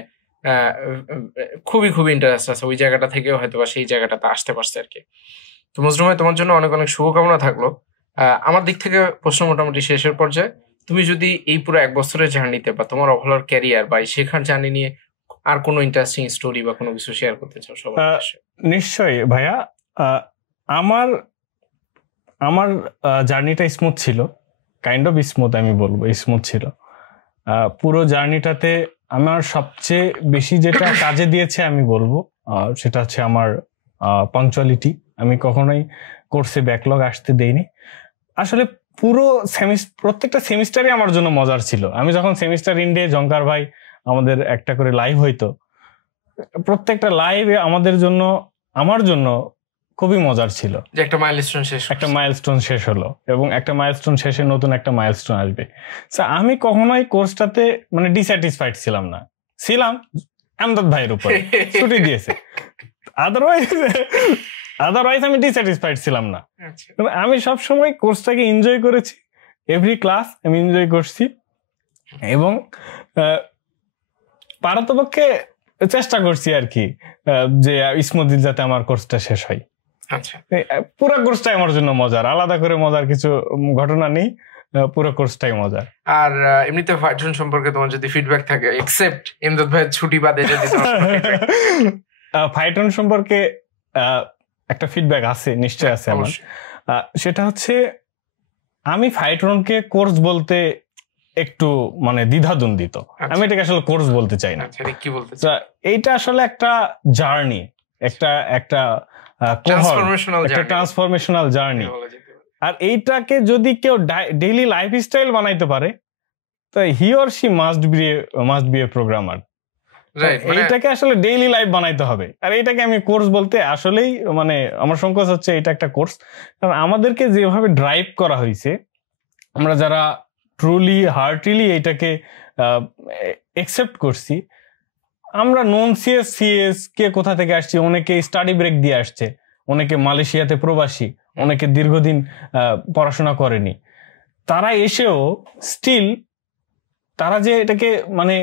খুবই ইন্টারেস্ট আছে। ওই জায়গাটা থেকেও হয়তো বা সেই জায়গাটাতে আসতে পারছে আর কি। তো মজনু ভাই, তোমার জন্য অনেক শুভকামনা থাকলো। আমার দিক থেকে প্রশ্ন মোটামুটি শেষের পর্যায়ে। তুমি যদি এই পুরো 1 বছরের জার্নিতে বা তোমার ওভারঅল ক্যারিয়ার বা শেখার জার্নি নিয়ে আর কোনো ইন্টারেস্টিং স্টোরি বা কোনো কিছু শেয়ার করতে চাও সবার সাথে? নিশ্চয়ই ভাইয়া, আমার জার্নিটা স্মুথ ছিল, কাইন্ড অফ স্মুথ, আমি বলবো স্মুথ ছিল। পুরো জার্নিটাতে আমার সবচেয়ে বেশি যেটা কাজে দিয়েছে আমি বলবো সেটা হচ্ছে আমার পাংচুয়ালিটি। আমি কখনোই কোর্সে ব্যাকলগ আসতে দেইনি। আসলে পুরো প্রত্যেকটা সেমিস্টারই আমার জন্য মজার ছিল। আমি যখন সেমিস্টার ইন্ডে জঙ্কার ভাই আমাদের একটা করে লাইভ হইতো, প্রত্যেকটা লাইভে আমার জন্য খুবই মজার ছিল। যে একটা মাইলস্টোন শেষ হলো, এবং একটা মাইলস্টোন শেষে নতুন একটা মাইলস্টোন আসবে। আমি কখনোই কোর্সটাতে মানে ডিস্যাটিসফাইড ছিলাম আমদাদ ভাইয়ের উপরে ছুটি দিয়েছে। আদারওয়াইজ আদারওয়াইজ আমি ডিস্যাটিসফাইড ছিলাম না। আমি সবসময় কোর্সটাকে এনজয় করেছি, এভরি ক্লাস আমি এনজয় করছি এবং পারতপক্ষে চেষ্টা করছি আর কি যে স্মুথলি যাতে আমার কোর্সটা শেষ হয়। আচ্ছা, পুরো কোর্সটাই আমার জন্য মজার, আলাদা করে মজার কিছু ঘটনা নেই, পুরো কোর্সটাই মজার। আর এমনিতে ফাইট্রন সম্পর্কে তোমার যদি ফিডব্যাক থাকে, এক্সেপ্ট ইমদাদ ভাইয়ের ছুটি বাদে, যদি ফাইট্রন সম্পর্কে একটা ফিডব্যাক আছে, নিশ্চয় আছে আমার। সেটা হচ্ছে আমি ফাইট্রনকে কোর্স বলতে একটু মানে দ্বিধাদ্বন্দ্বিত। আমি এটাকে আসলে কোর্স বলতে চাই না। কি বলতে? এইটা আসলে একটা জার্নি, একটা ট্রান্সফরমেশনাল জার্নি। আর এইটাকে যদি কেউ ডেইলি লাইফস্টাইল বানাইতে পারে, তো he or she must B A programmer. এইটাকে আসলে ডেইলি লাইফ বানাইতে হবে। আর এইটাকে আমি কোর্স বলতে আসলেই মানে আমার সংকোচ হচ্ছে এটা একটা কোর্স। কারণ আমাদেরকে যেভাবে ড্রাইভ করা হয়েছে, আমরা যারা ট্রুলি হার্টিলি এইটাকে একসেপ্ট করছি, আমরা নন সিএস কে কোথা থেকে আসছি, অনেকে স্টাডি ব্রেক দিয়ে আসছে, অনেকে মালয়েশিয়াতে প্রবাসী, অনেকে দীর্ঘদিন পড়াশোনা করেনি, তারা এসেও স্টিল তারা যে এটাকে মানে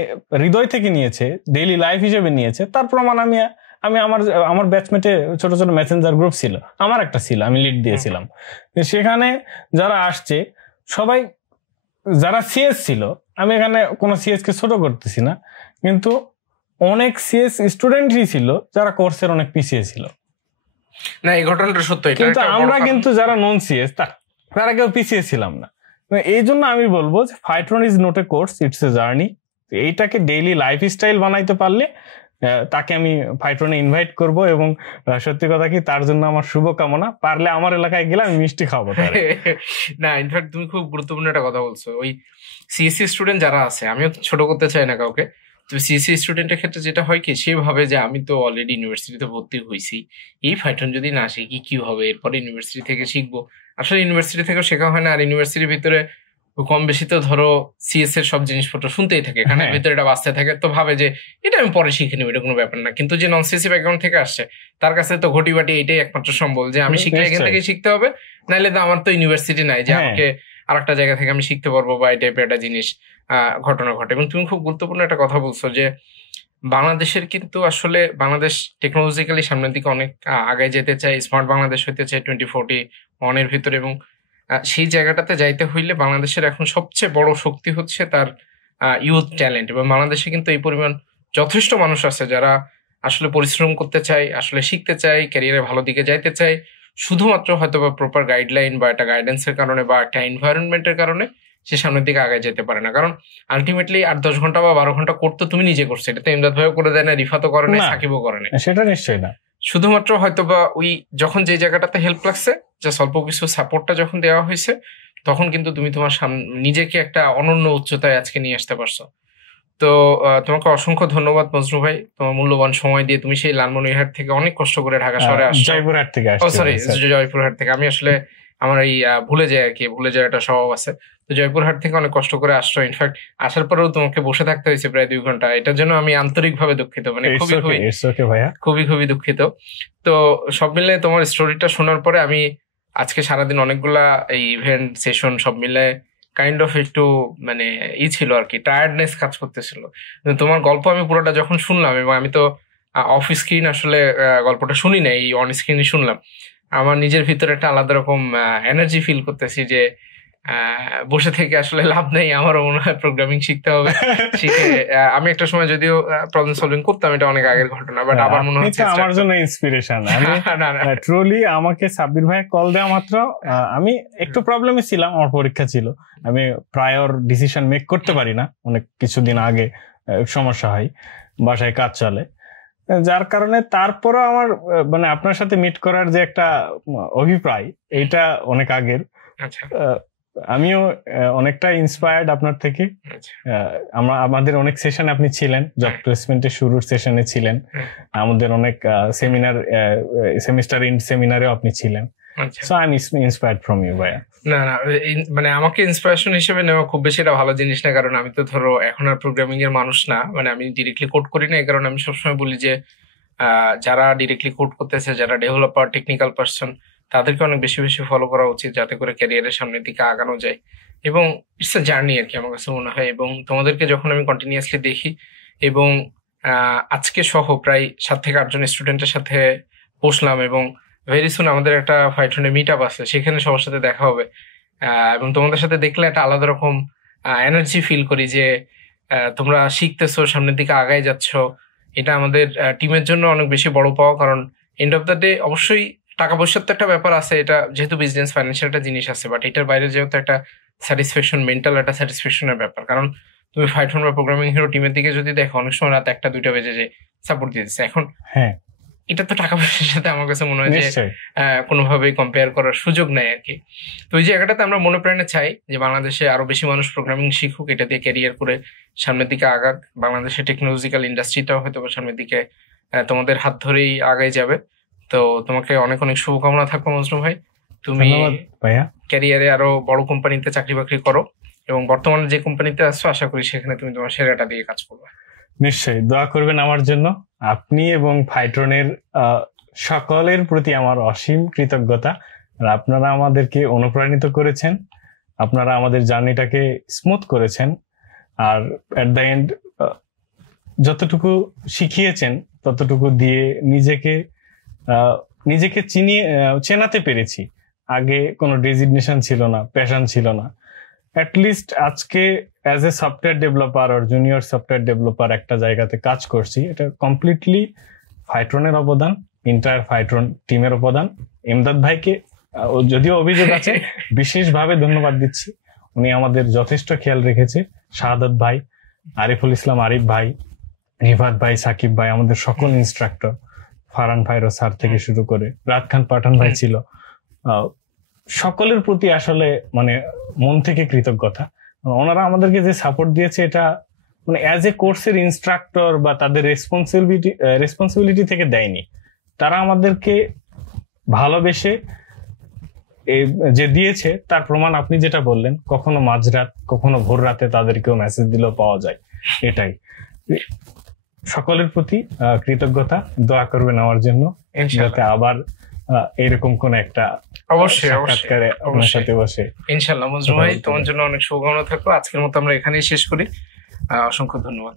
হৃদয় থেকে নিয়েছে, ডেইলি লাইফ হিসেবে নিয়েছে, তার প্রমাণ আমি আমার ব্যাচমেটে ছোট ছোট মেসেঞ্জার গ্রুপ ছিল, আমার একটা ছিল, আমি লিড দিয়েছিলাম। সেখানে যারা আসছে সবাই যারা সিএস ছিল, আমি এখানে কোনো সিএস কে ছোট করতেছি না, কিন্তু অনেক সিএস স্টুডেন্টই ছিল যারা কোর্সের অনেক পিছিয়ে ছিল। না, এই ঘটনাটা সত্য। কিন্তু আমরা কিন্তু যারা নন সিএস তারা কেউ পিছিয়ে ছিলাম না। এই জন্য আমি বলবো যে Phitron is not a course, it's a journey. এইটাকে ডেইলি লাইফস্টাইল বানাইতে পারলে তাকে আমি ফাইট্রনে ইনভাইট করব, এবং সত্যি কথা কি তার জন্য আমার শুভকামনা। পারলে আমার এলাকায় গেলে আমি মিষ্টি খাবো। না, ইনফ্যাক্ট তুমি খুব গুরুত্বপূর্ণ একটা কথা বলছো। ওই সিএসসি স্টুডেন্ট যারা আছে, আমিও ছোট করতে চাই না কাউকে, তো সিএসসি স্টুডেন্টের ক্ষেত্রে যেটা হয় কি, সে ভাবে যে আমি তো অলরেডি ইউনিভার্সিটিতে ভর্তি হয়েছি, এই ফাইট্রন যদি না শিখি কি হবে, এরপরে ইউনিভার্সিটি থেকে শিখবো। আসলে ইউনিভার্সিটি থেকেও শেখা হয় না। আর ইউনিভার্সিটির ভিতরে কম বেশি তো ধরো সিএস এর সব জিনিসপত্র শুনতেই থাকে, এখানে ভিতরে এটা বাঁচতে থাকে, তো ভাবে যে এটা আমি পরে শিখে নেবো, এটা কোনো ব্যাপার না। কিন্তু যে নন সিএসসি ব্যাকগ্রাউন্ড থেকে আসছে, তার কাছে তো ঘটি বাটি এইটাই একমাত্র সম্বল যে আমি শিখলে এখান থেকে শিখতে হবে, নাইলে তো আমার তো ইউনিভার্সিটি নাই যে আমাকে আরেকটা জায়গা থেকে আমি শিখতে পারবো, বা এই টাইপের একটা জিনিস ঘটনা ঘটে। এবং তুমি খুব গুরুত্বপূর্ণ একটা কথা বলছো যে বাংলাদেশের কিন্তু আসলে বাংলাদেশ টেকনোলজিক্যালি সামনের দিকে অনেক আগে যেতে চাই, স্মার্ট বাংলাদেশ হইতে চাই 2041 এর ভিতরে। এবং সেই জায়গাটাতে যাইতে হইলে বাংলাদেশের এখন সবচেয়ে বড় শক্তি হচ্ছে তার ইউথ ট্যালেন্ট। এবং বাংলাদেশে কিন্তু এই পরিমাণ যথেষ্ট মানুষ আছে যারা আসলে পরিশ্রম করতে চায়, আসলে শিখতে চায়, ক্যারিয়ারে ভালো দিকে যাইতে চায়, শুধুমাত্র হয়তো বা প্রপার গাইডলাইন বা একটা গাইডেন্সের কারণে বা একটা এনভায়রনমেন্টের কারণে সে সামনের দিকে আগে যেতে পারে না। কারণ আলটিমেটলি 8-10 ঘন্টা বা 12 ঘন্টা করতে তুমি নিজে করছো, এটা তো ইমদাদ ভাইও করে দেয় না, রিফাতও করে না, সাকিবও করে না, সেটা নিশ্চয়ই না। শুধুমাত্র হয়তো বা ওই যখন যে জায়গাটাতে হেল্প লাগছে, যে স্বল্প কিছু সাপোর্টটা যখন দেওয়া হয়েছে, তখন কিন্তু তুমি তোমার নিজেকে একটা অনন্য উচ্চতায় আজকে নিয়ে আসতে পারছো। তো তোমাকে অসংখ্য ধন্যবাদ মজনু ভাই, তোমার মূল্যবান সময় দিয়ে। তুমি সেই লালমনিরহাট থেকে অনেক কষ্ট করে ঢাকা শহরে আসছো। জয়পুরহাট থেকে। জয়পুরহাট থেকে। আমি আসলে আমার এই ভুলে যাই আর কি, ভুলে যাওয়ার একটা স্বভাব আছে। তো জয়পুরহাট থেকে অনেক কষ্ট করে আসছো। ইনফ্যাক্ট আসার পরেও তোমাকে বসে থাকতে হয়েছে প্রায় 2 ঘন্টা। এটার জন্য আমি আন্তরিকভাবে দুঃখিত, মানে খুবই দুঃখিত। তো সব মিলে তোমার স্টোরিটা শোনার পরে আমি আজকে সারাদিন অনেকগুলা এই ইভেন্ট সেশন সব মিলে কাইন্ড অফ একটু মানে ছিল আর কি, টায়ার্ডনেস কাজ করতেছিল। তোমার গল্প আমি পুরোটা যখন শুনলাম, এবং আমি তো অফ স্ক্রিন আসলে গল্পটা শুনি না, এই অন স্ক্রিনই শুনলাম, আমার নিজের ভিতরে একটা আলাদা রকম এনার্জি ফিল করতেছি যে বসে থেকে আসলে লাভ নেই, আমারও মনে হয় প্রোগ্রামিং শিখতে হবে। শিখে আমি একটা সময় যদিও প্রবলেম সলভিং করতাম, এটা অনেক আগের ঘটনা, বাট আবার মনে হচ্ছে আমার জন্য ইন্সপিরেশন। ট্রুলি আমাকে সাব্বির ভাই কল দেওয়া মাত্র আমি একটু প্রবলেমে ছিলাম, আমার পরীক্ষা ছিল, আমি প্রায়র ডিসিশন মেক করতে পারি না, অনেক কিছুদিন আগে সমস্যা হয়, বাসায় কাজ চলে, যার কারণে তারপরও আমার মানে আপনার সাথে মিট করার যে একটা অভিপ্রায়, এইটা অনেক আগের। আমিও অনেকটা ইন্সপায়ার্ড আপনার থেকে। আমাদের অনেক সেশন আপনি ছিলেন, জব প্লেসমেন্টের শুরুর সেশনে ছিলেন, আমাদের অনেক সেমিনার, সেমিস্টার ইন সেমিনারেও আপনি ছিলেন। So I am inspired from you ভাইয়া। না মানে আমাকে ইন্সপিরেশন হিসেবে নেওয়া খুব বেশি একটা ভালো জিনিস না, কারণ আমি তো ধরো এখন আর প্রোগ্রামিং এর মানুষ না, মানে আমি ডিরেক্টলি কোড করি না। এই কারণে আমি সবসময় বলি যে যারা ডিরেক্টলি কোড করতেছে, যারা ডেভেলপার, টেকনিক্যাল পার্সন, তাদেরকে অনেক বেশি বেশি ফলো করা উচিত, যাতে করে ক্যারিয়ারের সামনের দিকে আগানো যায়। এবং ইটস এ জার্নি আর কি, আমার কাছে মনে হয়। এবং তোমাদেরকে যখন আমি কন্টিনিউয়াসলি দেখি, এবং আজকে সহ প্রায় 7 থেকে 8 জন স্টুডেন্টের সাথে বসলাম, এবং ভেরি সুন আমাদের একটা ফাইটনে মিট আপ আছে, সেখানে সবার সাথে দেখা হবে। এবং তোমাদের সাথে দেখলে একটা আলাদা রকম এনার্জি ফিল করি যে তোমরা শিখতেছো, সামনের দিকে আগায় যাচ্ছ। এটা আমাদের টিমের জন্য অনেক বেশি বড় পাওয়া, কারণ এন্ড অফ দ্য ডে অবশ্যই টাকা পয়সার তো একটা ব্যাপার আছে, এটা যেহেতু বিজনেস ফাইন্যান্সিয়াল একটা জিনিস আছে, বাট এটার বাইরে যেহেতু একটা স্যাটিসফ্যাকশন, মেন্টাল একটা স্যাটিসফ্যাকশনের ব্যাপার। কারণ তুমি ফাইথন বা প্রোগ্রামিং হিরো টিমের দিকে যদি দেখো, অনেক সময় রাত 1টা 2টা বেজে যে সাপোর্ট দিতেছে। এখন হ্যাঁ, এটা তো টাকা পয়সার সাথে আমার কাছে মনে হয় যে কোনোভাবেই কম্পেয়ার করার সুযোগ নেই আর কি। তো ওই জায়গাটাতে আমরা মনে প্রাণে চাই যে বাংলাদেশে আরো বেশি মানুষ প্রোগ্রামিং শিখুক, এটা দিয়ে ক্যারিয়ার করে সামনের দিকে আগাক। বাংলাদেশের টেকনোলজিক্যাল ইন্ডাস্ট্রিটাও হয়তো সামনের দিকে তোমাদের হাত ধরেই আগায় যাবে। তো তোমাকে অনেক অনেক শুভকামনা থাকবো মজনু ভাই, তুমি ক্যারিয়ারে আরো বড় কোম্পানিতে চাকরি বাকরি করো, এবং বর্তমানে যে কোম্পানিতে আছো আশা করি সেখানে তুমি তোমার সেরাটা দিয়ে কাজ করবে। নিশ্চয়ই দোয়া করবেন আমার জন্য। আপনি এবং ফাইট্রনের সকলের প্রতি আমার অসীম কৃতজ্ঞতা। আর আপনারা আমাদেরকে অনুপ্রাণিত করেছেন, আপনারা আমাদের জার্নিটাকে স্মুথ করেছেন, আর এট দ্য এন্ড যতটুকু শিখিয়েছেন ততটুকু দিয়ে নিজেকে চেনাতে পেরেছি। আগে কোনো ডেজিগনেশন ছিল না, প্যাশন ছিল না। অ্যাটলিস্ট আজকে অ্যাজ এ সফটওয়্যার ডেভেলপার আর জুনিয়র সফটওয়্যার ডেভেলপার একটা জায়গাতে কাজ করছি, এটা কমপ্লিটলি ফাইট্রনের অবদান, এন্টায়ার ফাইট্রন টিমের অবদান। এমদাদ ভাইকে যদিও অভিযোগ আছে, বিশেষভাবে ধন্যবাদ দিচ্ছি, উনি আমাদের যথেষ্ট খেয়াল রেখেছে। শাহাদাত ভাই, আরিফুল ইসলাম আরিফ ভাই, রিফাত ভাই, সাকিব ভাই, আমাদের সকল ইনস্ট্রাক্টর, ফারহান ভাইরো স্যার থেকে শুরু করে রাত খান পাঠান ভাই ছিল, সকলের প্রতি আসলে মানে মন থেকে কৃতজ্ঞতা। ওনারা আমাদেরকে যে সাপোর্ট দিয়েছে, এটা মানে অ্যাজ এ কোর্সের ইনস্ট্রাক্টর বা তাদের রেসপন্সিবিলিটি থেকে দেয়নি, তারা আমাদেরকে ভালোবেসে যে দিয়েছে তার প্রমাণ আপনি যেটা বললেন, কখনো মাঝরাত কখনো ভোর রাতে তাদেরকেও মেসেজ দিলেও পাওয়া যায়। এটাই সকলের প্রতি কৃতজ্ঞতা। দোয়া করবেন আমার জন্য, যাতে আবার এরকম কোন একটা অবশ্যই আপনার সাথে বসে ইনশাআল্লাহ। মজনু ভাই, তোমার জন্য অনেক শুভকামনা থাকলো। আজকের মতো আমরা এখানেই শেষ করি। অসংখ্য ধন্যবাদ।